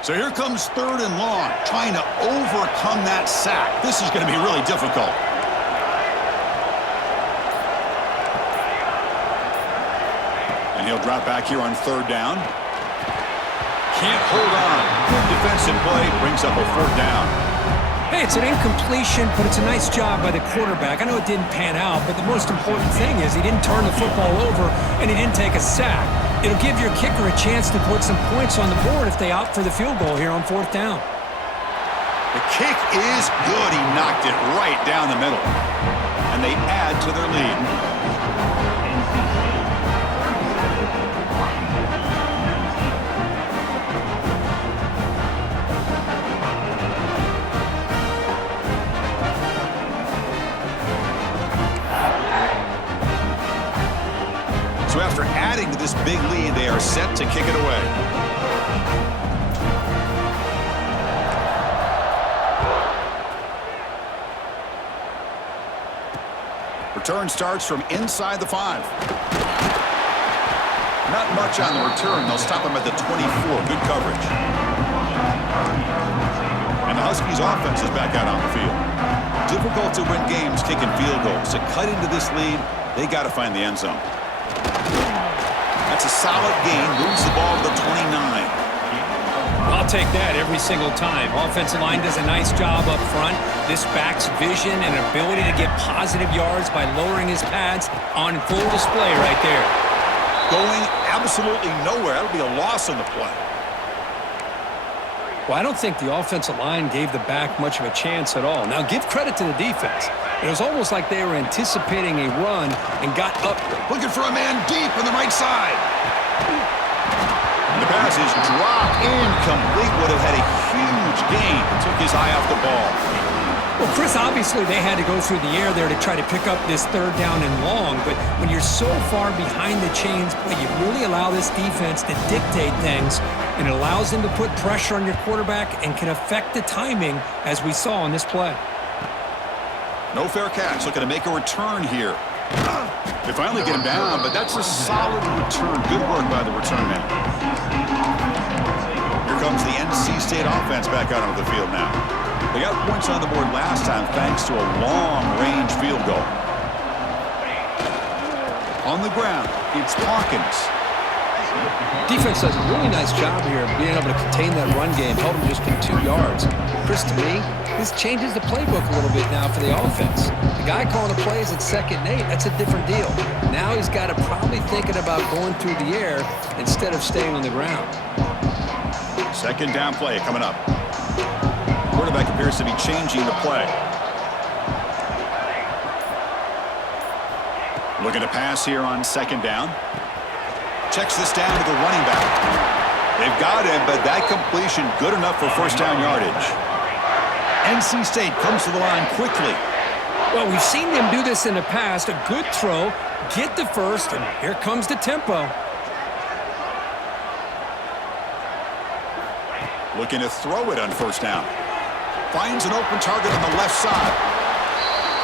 So here comes third and long, trying to overcome that sack. This is going to be really difficult. And he'll drop back here on third down. Can't hold on. Good defensive play. Brings up a 4th down. Hey, it's an incompletion, but it's a nice job by the quarterback. I know it didn't pan out, but the most important thing is he didn't turn the football over and he didn't take a sack. It'll give your kicker a chance to put some points on the board if they opt for the field goal here on 4th down. The kick is good. He knocked it right down the middle. And they add to their lead. So after adding to this big lead, they are set to kick it away. Return starts from inside the 5. Not much on the return. They'll stop him at the 24. Good coverage. And the Huskies offense is back out on the field. Difficult to win games kicking field goals. To cut into this lead, they got to find the end zone. That's a solid gain. Moves the ball to the 29. I'll take that every single time. Offensive line does a nice job up front. This back's vision and ability to get positive yards by lowering his pads on full display right there. Going absolutely nowhere. That'll be a loss on the play. Well, I don't think the offensive line gave the back much of a chance at all. Now, give credit to the defense. It was almost like they were anticipating a run and got up. Looking for a man deep on the right side. And the pass is dropped incomplete. Would have had a huge gain. Took his eye off the ball. Well, Chris, obviously they had to go through the air there to try to pick up this 3rd down and long, but when you're so far behind the chains, boy, you really allow this defense to dictate things, and it allows them to put pressure on your quarterback and can affect the timing, as we saw on this play. No fair catch. Looking to make a return here. They finally get him down, but that's a solid return. Good work by the return man. Here comes the NC State offense back out onto the field now. They got points on the board last time thanks to a long-range field goal. On the ground, it's Hawkins. Defense does a really nice job here of being able to contain that run game, held him just in 2 yards. Chris, to me, this changes the playbook a little bit now for the offense. The guy calling the plays at 2nd and 8, that's a different deal. Now he's got to probably thinking about going through the air instead of staying on the ground. 2nd down play coming up. Quarterback appears to be changing the play. Looking to pass here on 2nd down. Checks this down to the running back. They've got him, but that completion good enough for 1st down yardage. NC State comes to the line quickly. Well, we've seen them do this in the past. A good throw, get the first, and here comes the tempo. Looking to throw it on 1st down. Finds an open target on the left side.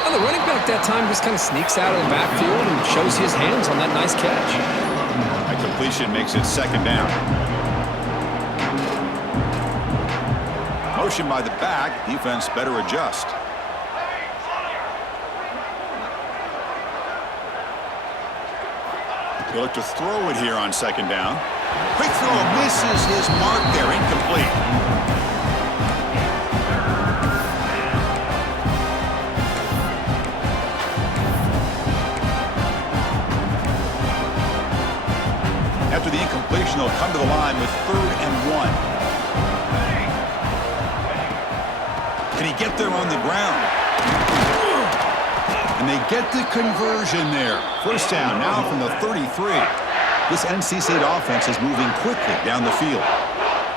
Well, the running back that time just kind of sneaks out of the backfield and shows his hands on that nice catch. That completion makes it 2nd down. Motion by the back. Defense better adjust. They look to throw it here on 2nd down. Quick throw misses his mark there. Incomplete. After the incompletion, they'll come to the line with 3rd and 1. Can he get there on the ground? And they get the conversion there. 1st down now from the 33. This NC State offense is moving quickly down the field.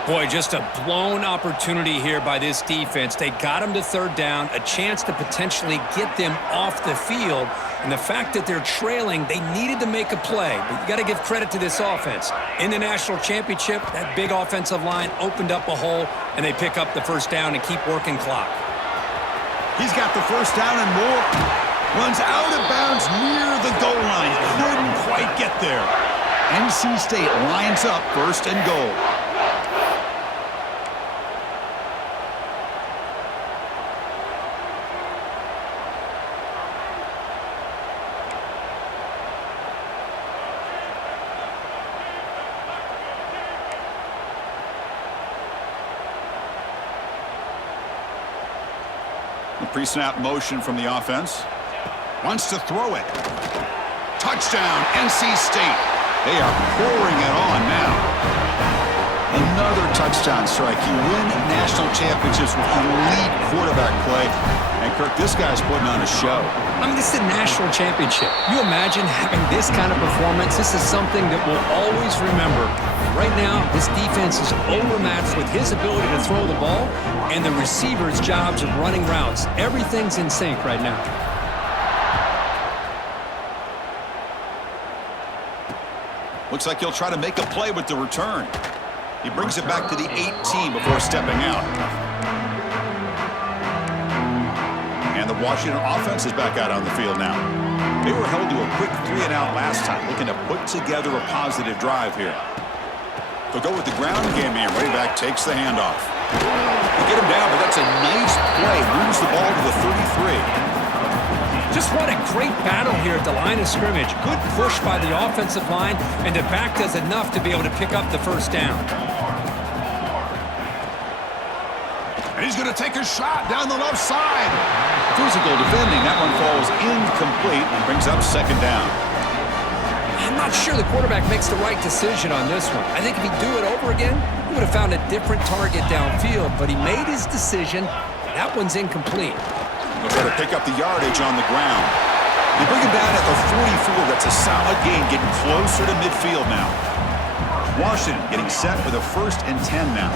Boy, just a blown opportunity here by this defense. They got him to 3rd down, a chance to potentially get them off the field. And the fact that they're trailing, they needed to make a play. But you got to give credit to this offense. In the national championship, that big offensive line opened up a hole, and they pick up the 1st down and keep working clock. He's got the 1st down and more. Runs out of bounds near the goal line. Couldn't quite get there. NC State lines up 1st and goal. The pre-snap motion from the offense. Wants to throw it. Touchdown, NC State. They are pouring it on now. Another touchdown strike. You win national championships with elite quarterback play. And, Kirk, this guy's putting on a show. I mean, this is a national championship. You imagine having this kind of performance? This is something that we'll always remember. Right now, this defense is overmatched with his ability to throw the ball and the receiver's jobs of running routes. Everything's in sync right now. Looks like he'll try to make a play with the return. He brings it back to the 18 before stepping out. And the Washington offense is back out on the field now. They were held to a quick 3-and-out last time, looking to put together a positive drive here. They'll go with the ground game here. Running back takes the handoff. They get him down, but that's a nice play. Moves the ball to the 33. Just what a great battle here at the line of scrimmage. Good push by the offensive line, and the back does enough to be able to pick up the first down. And he's going to take a shot down the left side. Physical defending. That one falls incomplete and brings up second down. I'm not sure the quarterback makes the right decision on this one. I think if he'd do it over again, he would have found a different target downfield, but he made his decision. That one's incomplete. They'll try to pick up the yardage on the ground. They bring him down at the 44. That's a solid gain, getting closer to midfield now. Washington getting set with a 1st and 10 now.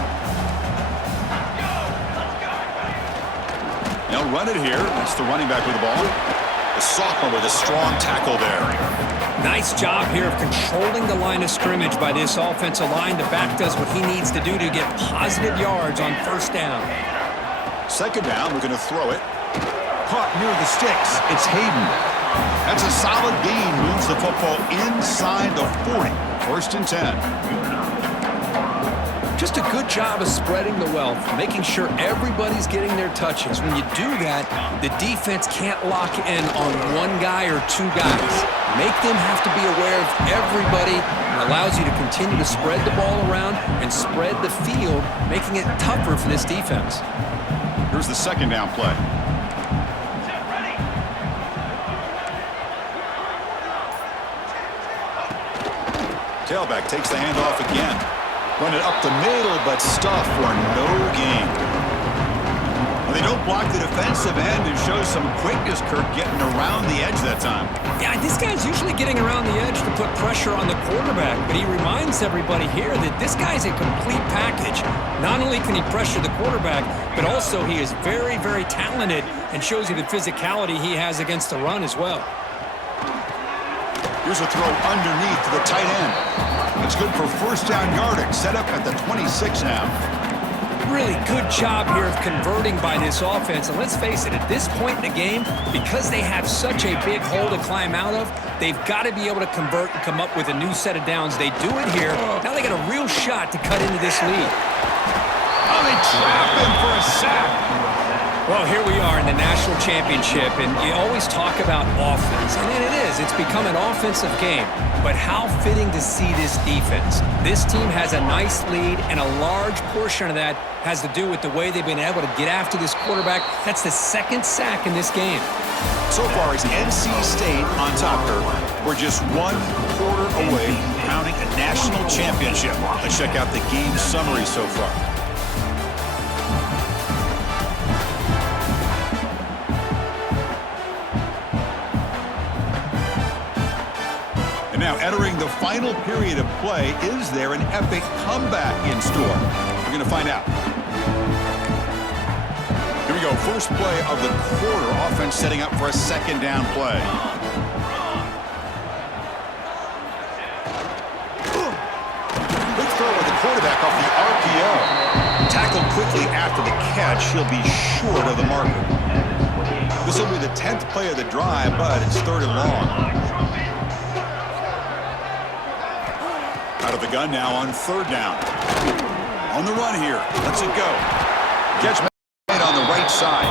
They'll run it here. That's the running back with the ball. The sophomore with a strong tackle there. Nice job here of controlling the line of scrimmage by this offensive line. The back does what he needs to do to get positive yards on first down. Second down, we're going to throw it. Caught near the sticks. It's Hayden. That's a solid gain. Moves the football inside the 40. 1st and 10. Just a good job of spreading the wealth, making sure everybody's getting their touches. When you do that, the defense can't lock in on one guy or two guys. Make them have to be aware of everybody. It allows you to continue to spread the ball around and spread the field, making it tougher for this defense. Here's the second down play. Tailback takes the handoff again. Run it up the middle, but stuff for no gain. Well, they don't block the defensive end and show some quickness, Kirk, getting around the edge that time. Yeah, this guy's usually getting around the edge to put pressure on the quarterback, but he reminds everybody here that this guy's a complete package. Not only can he pressure the quarterback, but also he is very, very talented and shows you the physicality he has against the run as well. Here's a throw underneath to the tight end. It's good for first down yardage. Set up at the 26 now. Really good job here of converting by this offense. And let's face it, at this point in the game, because they have such a big hole to climb out of, they've got to be able to convert and come up with a new set of downs. They do it here. Now they got a real shot to cut into this lead. Oh, they trap him for a sack. Well, here we are in the national championship, and you always talk about offense, and it is. It's become an offensive game. But how fitting to see this defense. This team has a nice lead, and a large portion of that has to do with the way they've been able to get after this quarterback. That's the second sack in this game. So far, it's NC State on top, Kirk. We're just 1 quarter away from crowning a national championship. Let's check out the game summary so far. Now, entering the final period of play, is there an epic comeback in store? We're going to find out. Here we go. First play of the quarter. Offense setting up for a second down play. Good throw with the quarterback off the RPO. Tackled quickly after the catch. He'll be short of the marker. This will be the 10th play of the drive, but it's 3rd and long. Out of the gun now on 3rd down. On the run here. Let's it go. Catch made on the right side.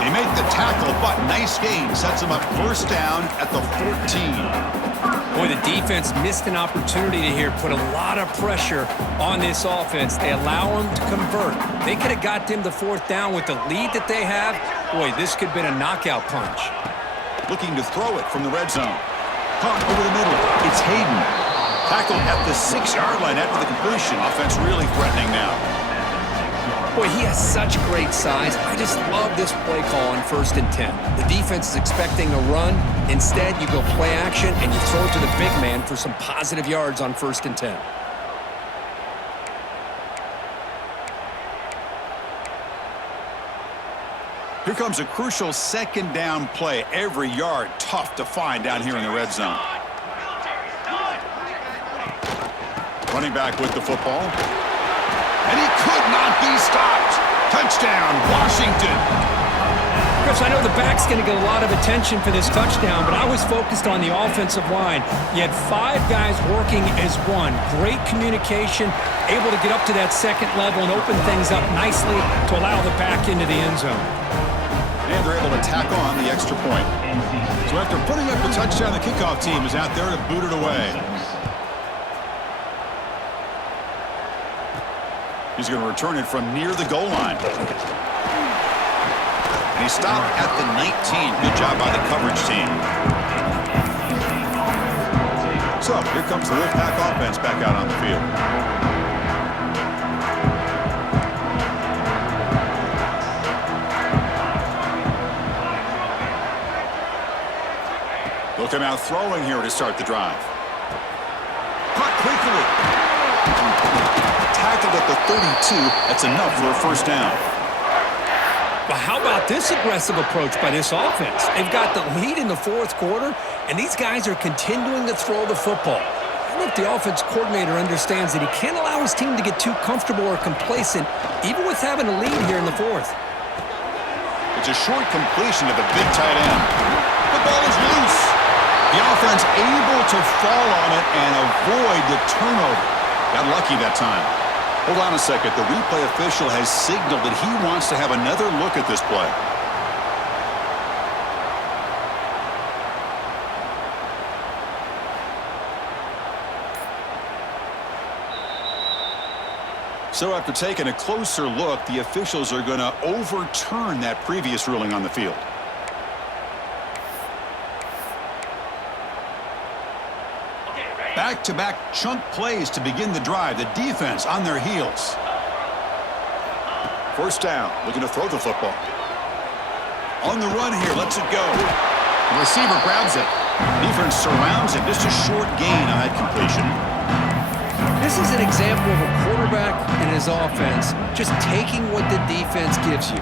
They make the tackle, but nice gain. Sets them up first down at the 14. Boy, the defense missed an opportunity to here put a lot of pressure on this offense. They allow them to convert. They could have got them the 4th down with the lead that they have, Boy, this could have been a knockout punch. Looking to throw it from the red zone. Punt over the middle. It's Hayden. Tackled at the 6-yard line after the completion. Offense really threatening now. Boy, he has such great size. I just love this play call on 1st and 10. The defense is expecting a run. Instead, you go play action, and you throw it to the big man for some positive yards on 1st and 10. Here comes a crucial 2nd down play. Every yard tough to find down here in the red zone. Running back with the football. And he could not be stopped. Touchdown, Washington. Chris, I know the back's going to get a lot of attention for this touchdown, but I was focused on the offensive line. You had 5 guys working as one. Great communication, able to get up to that 2nd level and open things up nicely to allow the back into the end zone. And they're able to tack on the extra point. So after putting up the touchdown, the kickoff team is out there to boot it away. He's going to return it from near the goal line. And he stopped at the 19. Good job by the coverage team. So here comes the Wolfpack offense back out on the field. They'll come out throwing here to start the drive. Caught quickly. Tackled at the 32. That's enough for a 1st down. But how about this aggressive approach by this offense? They've got the lead in the 4th quarter, and these guys are continuing to throw the football. I don't know if the offense coordinator understands that he can't allow his team to get too comfortable or complacent, even with having a lead here in the 4th. It's a short completion to the big tight end. The ball is loose. The offense able to fall on it and avoid the turnover. Got lucky that time. Hold on a second. The replay official has signaled that he wants to have another look at this play. So after taking a closer look, the officials are going to overturn that previous ruling on the field. Back-to-back chunk plays to begin the drive. The defense on their heels. 1st down, looking to throw the football. On the run here, lets it go. The receiver grabs it. Defense surrounds him. Just a short gain on that completion. This is an example of a quarterback and his offense just taking what the defense gives you.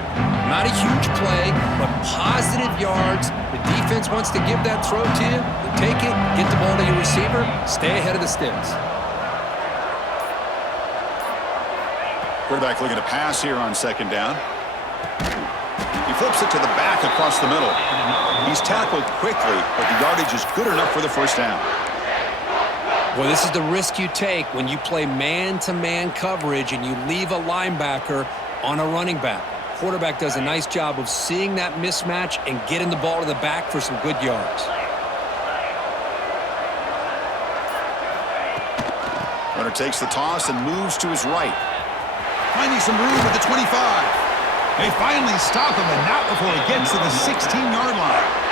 Not a huge play, but positive yards. The defense wants to give that throw to you. You take it, get the ball to your receiver, stay ahead of the sticks. Quarterback looking to pass here on 2nd down. He flips it to the back across the middle. He's tackled quickly, but the yardage is good enough for the 1st down. Well, this is the risk you take when you play man-to-man coverage and you leave a linebacker on a running back. Quarterback does a nice job of seeing that mismatch and getting the ball to the back for some good yards. Runner takes the toss and moves to his right. Finding some room at the 25. They finally stop him, and not before he gets to the 16-yard line.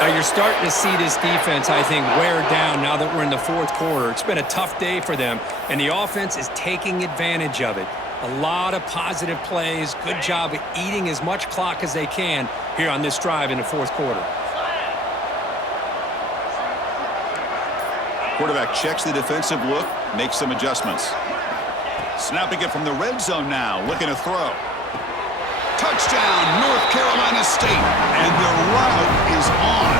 Now you're starting to see this defense, I think, wear down now that we're in the 4th quarter. It's been a tough day for them, and the offense is taking advantage of it. A lot of positive plays. Good job of eating as much clock as they can here on this drive in the 4th quarter. Quarterback checks the defensive look, makes some adjustments. Snapping it from the red zone now, looking to throw. Touchdown, North Carolina State, and the route is on.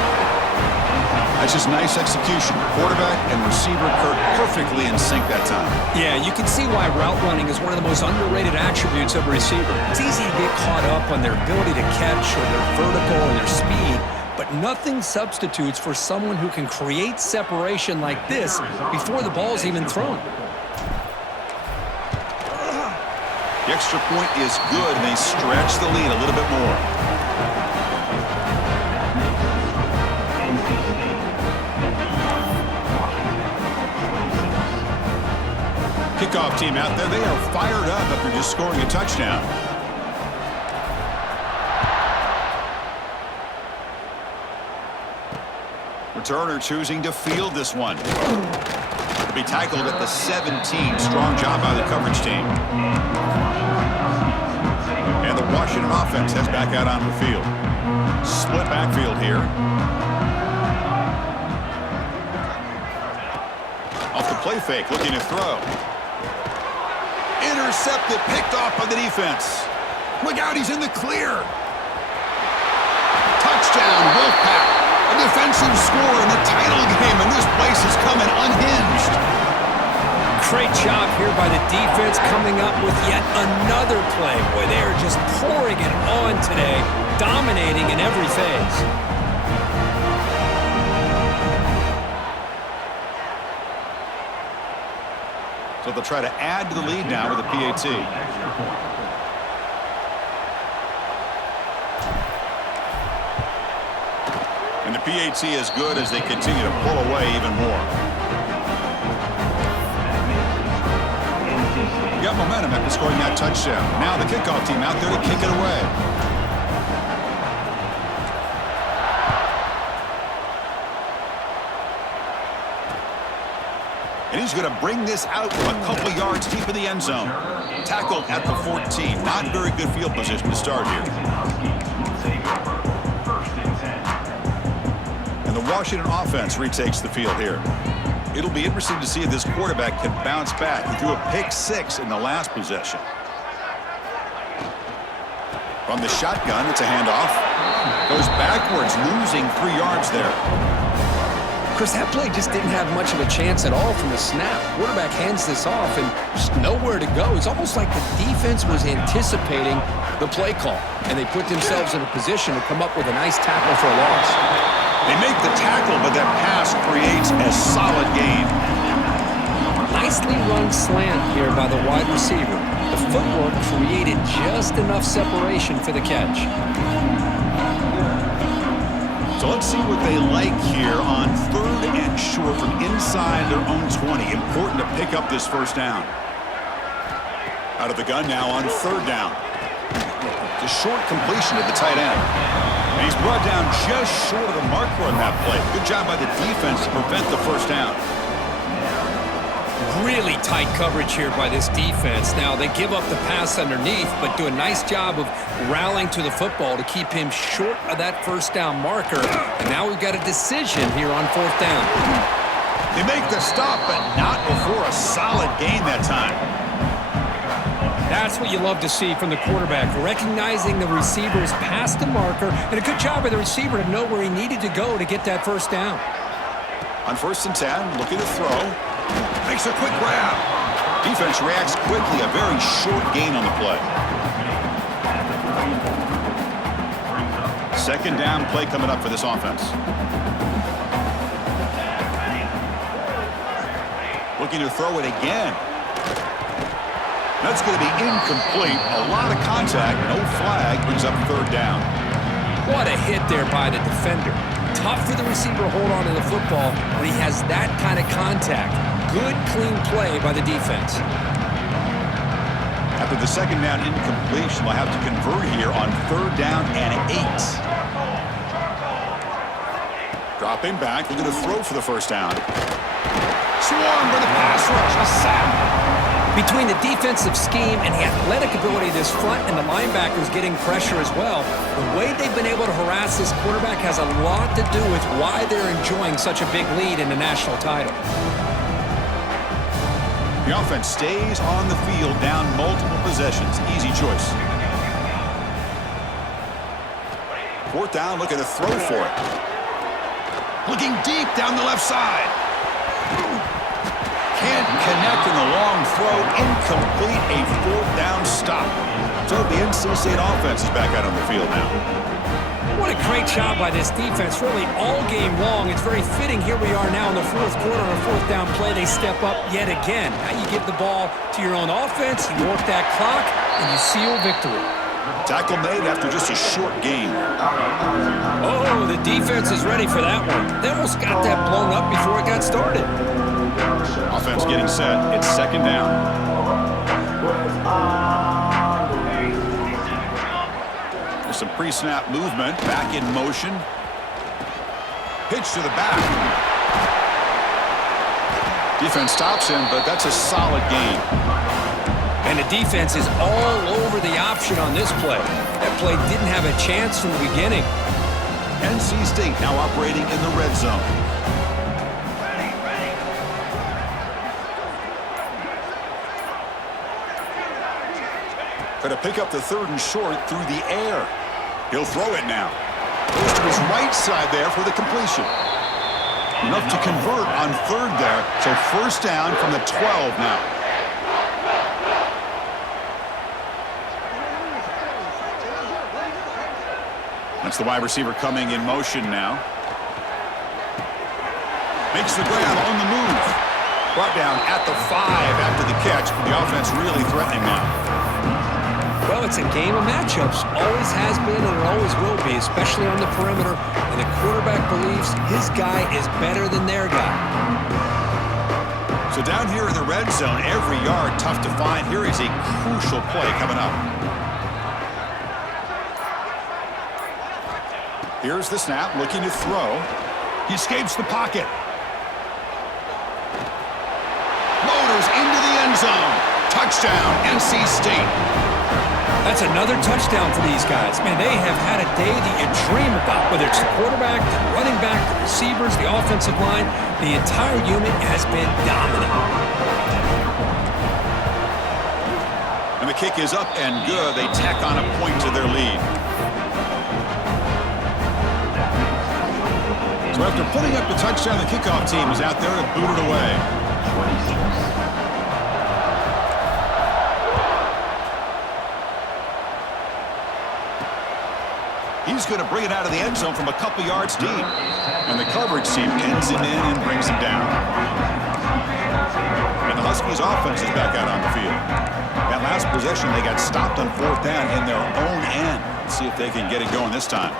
That's just nice execution. Quarterback and receiver perfectly in sync that time. Yeah, you can see why route running is one of the most underrated attributes of a receiver. It's easy to get caught up on their ability to catch or their vertical or their speed, but nothing substitutes for someone who can create separation like this before the ball's even thrown. The extra point is good, and they stretch the lead a little bit more. Kickoff team out there, they are fired up after just scoring a touchdown. Returner choosing to field this one. To be tackled at the 17. Strong job by the coverage team. And the Washington offense heads back out on the field. Split backfield here. Off the play fake, looking to throw. Intercepted, picked off by the defense. Look out, he's in the clear. Touchdown, Wolfpack. A defensive score in the title game, and this place is coming unhinged. Great job here by the defense coming up with yet another play. Boy, they are just pouring it on today, dominating in every phase. So they'll try to add to the lead now with a PAT. And the PAT is good as they continue to pull away even more. Got momentum after scoring that touchdown. Now the kickoff team out there to kick it away. And he's going to bring this out from a couple yards deep in the end zone. Tackled at the 14. Not very good field position to start here. And the Washington offense retakes the field here. It'll be interesting to see if this quarterback can bounce back. He threw a pick-6 in the last possession. From the shotgun, it's a handoff. Goes backwards, losing 3 yards there. Chris, that play just didn't have much of a chance at all from the snap. Quarterback hands this off and just nowhere to go. It's almost like the defense was anticipating the play call, and they put themselves in a position to come up with a nice tackle for a loss. They make the tackle, but that pass creates a solid gain. Nicely run slant here by the wide receiver. The footwork created just enough separation for the catch. So let's see what they like here on 3rd and short from inside their own 20. Important to pick up this first down. Out of the gun now on 3rd down. The short completion to the tight end. And he's brought down just short of the marker on that play. Good job by the defense to prevent the first down. Really tight coverage here by this defense. Now, they give up the pass underneath, but do a nice job of rallying to the football to keep him short of that first down marker. And now we've got a decision here on 4th down. They make the stop, but not before a solid gain that time. That's what you love to see from the quarterback, recognizing the receiver's past the marker, and a good job by the receiver to know where he needed to go to get that first down. On 1st and 10, looking to throw. Makes a quick grab. Defense reacts quickly. A very short gain on the play. 2nd down play coming up for this offense. Looking to throw it again. That's going to be incomplete. A lot of contact. No flag. Brings up 3rd down. What a hit there by the defender. Tough for the receiver to hold on to the football when he has that kind of contact. Good, clean play by the defense. After the 2nd down incompletion, they'll have to convert here on 3rd down and 8. Dropping back, looking to throw for the first down. Swarm for the pass rush, a sack. Between the defensive scheme and the athletic ability of this front and the linebackers getting pressure as well, the way they've been able to harass this quarterback has a lot to do with why they're enjoying such a big lead in the national title. The offense stays on the field, down multiple possessions. Easy choice. 4th down, looking to throw for it. Looking deep down the left side. Can't connect in the long throw. Incomplete, a 4th down stop. So the NC State offense is back out on the field now. What a great job by this defense, really all game long. It's very fitting. Here we are now in the 4th quarter on a 4th down play. They step up yet again. Now you give the ball to your own offense, you work that clock, and you seal victory. Tackle made after just a short gain. Oh, the defense is ready for that one. They almost got that blown up before it got started. Offense getting set. It's 2nd down. There's some pre-snap movement. Back in motion. Pitch to the back. Defense stops him, but that's a solid gain. And the defense is all over the option on this play. That play didn't have a chance from the beginning. NC State now operating in the red zone. Going to pick up the 3rd and short through the air. He'll throw it now. Goes to his right side there for the completion. Enough to convert on 3rd there. So 1st down from the 12 now. That's the wide receiver coming in motion now. Makes the grab on the move. Brought down at the 5 after the catch. The offense really threatening now. Well, it's a game of matchups. Always has been and it always will be, especially on the perimeter. And the quarterback believes his guy is better than their guy. So down here in the red zone, every yard tough to find. Here is a crucial play coming up. Here's the snap, looking to throw. He escapes the pocket. Motors into the end zone. Touchdown, NC State. That's another touchdown for these guys. Man, they have had a day that you dream about, whether it's the quarterback, the running back, the receivers, the offensive line. The entire unit has been dominant. And the kick is up and good. They tack on a point to their lead. So after putting up the touchdown, the kickoff team is out there to boot it away. He's going to bring it out of the end zone from a couple yards deep. And the coverage team pins him in and brings him down. And the Huskies offense is back out on the field. That last possession, they got stopped on 4th down in their own end. Let's see if they can get it going this time.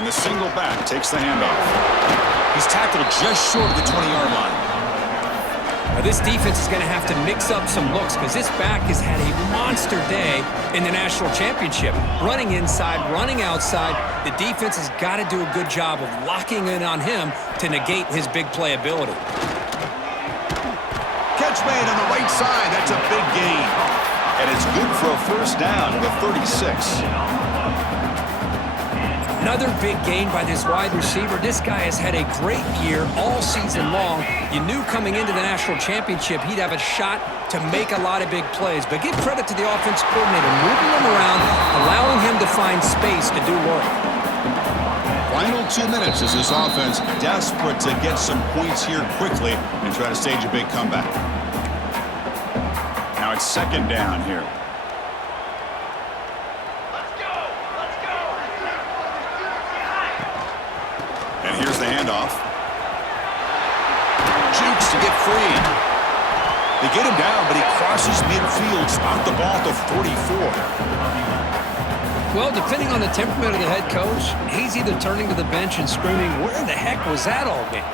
And the single back takes the handoff. He's tackled just short of the 20-yard line. Now this defense is going to have to mix up some looks because this back has had a monster day in the national championship. Running inside, running outside. The defense has got to do a good job of locking in on him to negate his big play ability. Catch made on the right side. That's a big gain. And it's good for a 1st down to the 36. Another big gain by this wide receiver. This guy has had a great year all season long. You knew coming into the national championship he'd have a shot to make a lot of big plays. But give credit to the offense coordinator, moving him around, allowing him to find space to do work. Final 2 minutes as this offense desperate to get some points here quickly and try to stage a big comeback. Now it's 2nd down here. And here's the handoff. Jukes to get free. They get him down, but he crosses midfield, spot the ball to 44. Well, depending on the temperament of the head coach, he's either turning to the bench and screaming, where the heck was that all game?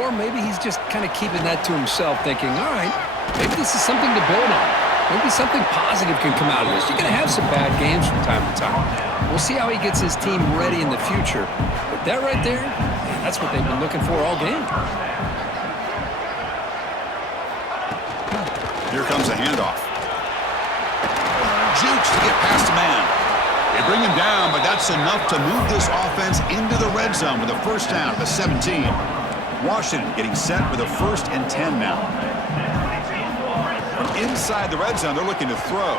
Or maybe he's just kind of keeping that to himself, thinking, all right, maybe this is something to build on. Maybe something positive can come out of this. You're going to have some bad games from time to time. We'll see how he gets his team ready in the future. But that right there, man, that's what they've been looking for all game. Here comes a handoff. Jukes to get past a man. They bring him down, but that's enough to move this offense into the red zone with a 1st down at the 17. Washington getting set with a 1st and 10 now. From inside the red zone, they're looking to throw.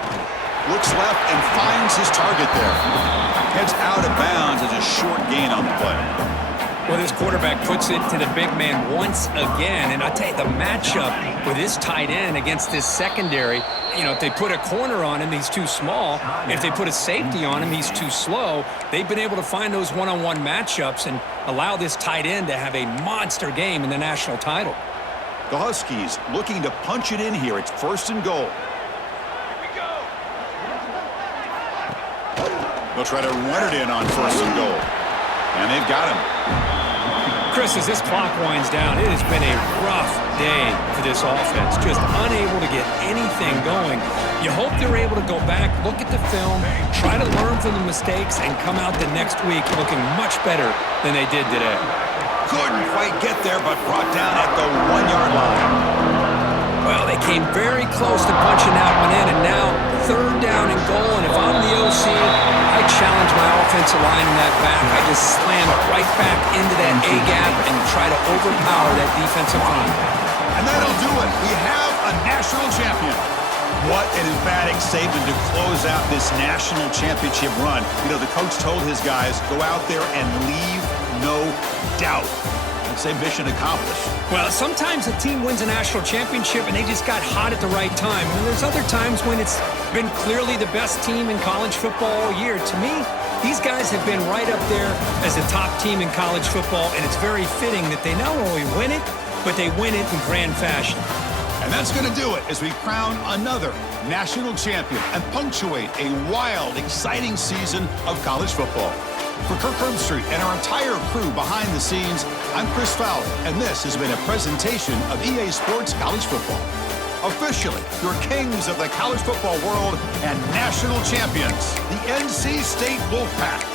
Looks left and finds his target there. Heads out of bounds as a short gain on the play. Well, this quarterback puts it to the big man once again. And I tell you, the matchup with this tight end against this secondary, you know, if they put a corner on him, he's too small. If they put a safety on him, he's too slow. They've been able to find those one-on-one matchups and allow this tight end to have a monster game in the national title. The Huskies looking to punch it in here. It's 1st and goal. They'll try to run it in on 1st and goal. And they've got him. Chris, as this clock winds down, it has been a rough day for this offense. Just unable to get anything going. You hope they're able to go back, look at the film, try to learn from the mistakes, and come out the next week looking much better than they did today. Couldn't quite get there, but brought down at the 1-yard line. Well, they came very close to punching that one in, and now 3rd down and goal. And if I'm the OC, I challenge my offensive line in that back. I just slam right back into that A-gap and try to overpower that defensive line. And that'll do it. We have a national champion. What an emphatic statement to close out this national championship run. You know, the coach told his guys, go out there and leave no doubt. I'd say mission accomplished. Well, sometimes a team wins a national championship and they just got hot at the right time. And there's other times when it's been clearly the best team in college football all year. To me, these guys have been right up there as the top team in college football, and it's very fitting that they not only win it, but they win it in grand fashion. And that's going to do it as we crown another national champion and punctuate a wild, exciting season of college football. For Kirk Herbstreit and our entire crew behind the scenes, I'm Chris Fowler, and this has been a presentation of EA Sports College Football. Officially, your kings of the college football world and national champions, the NC State Wolfpack.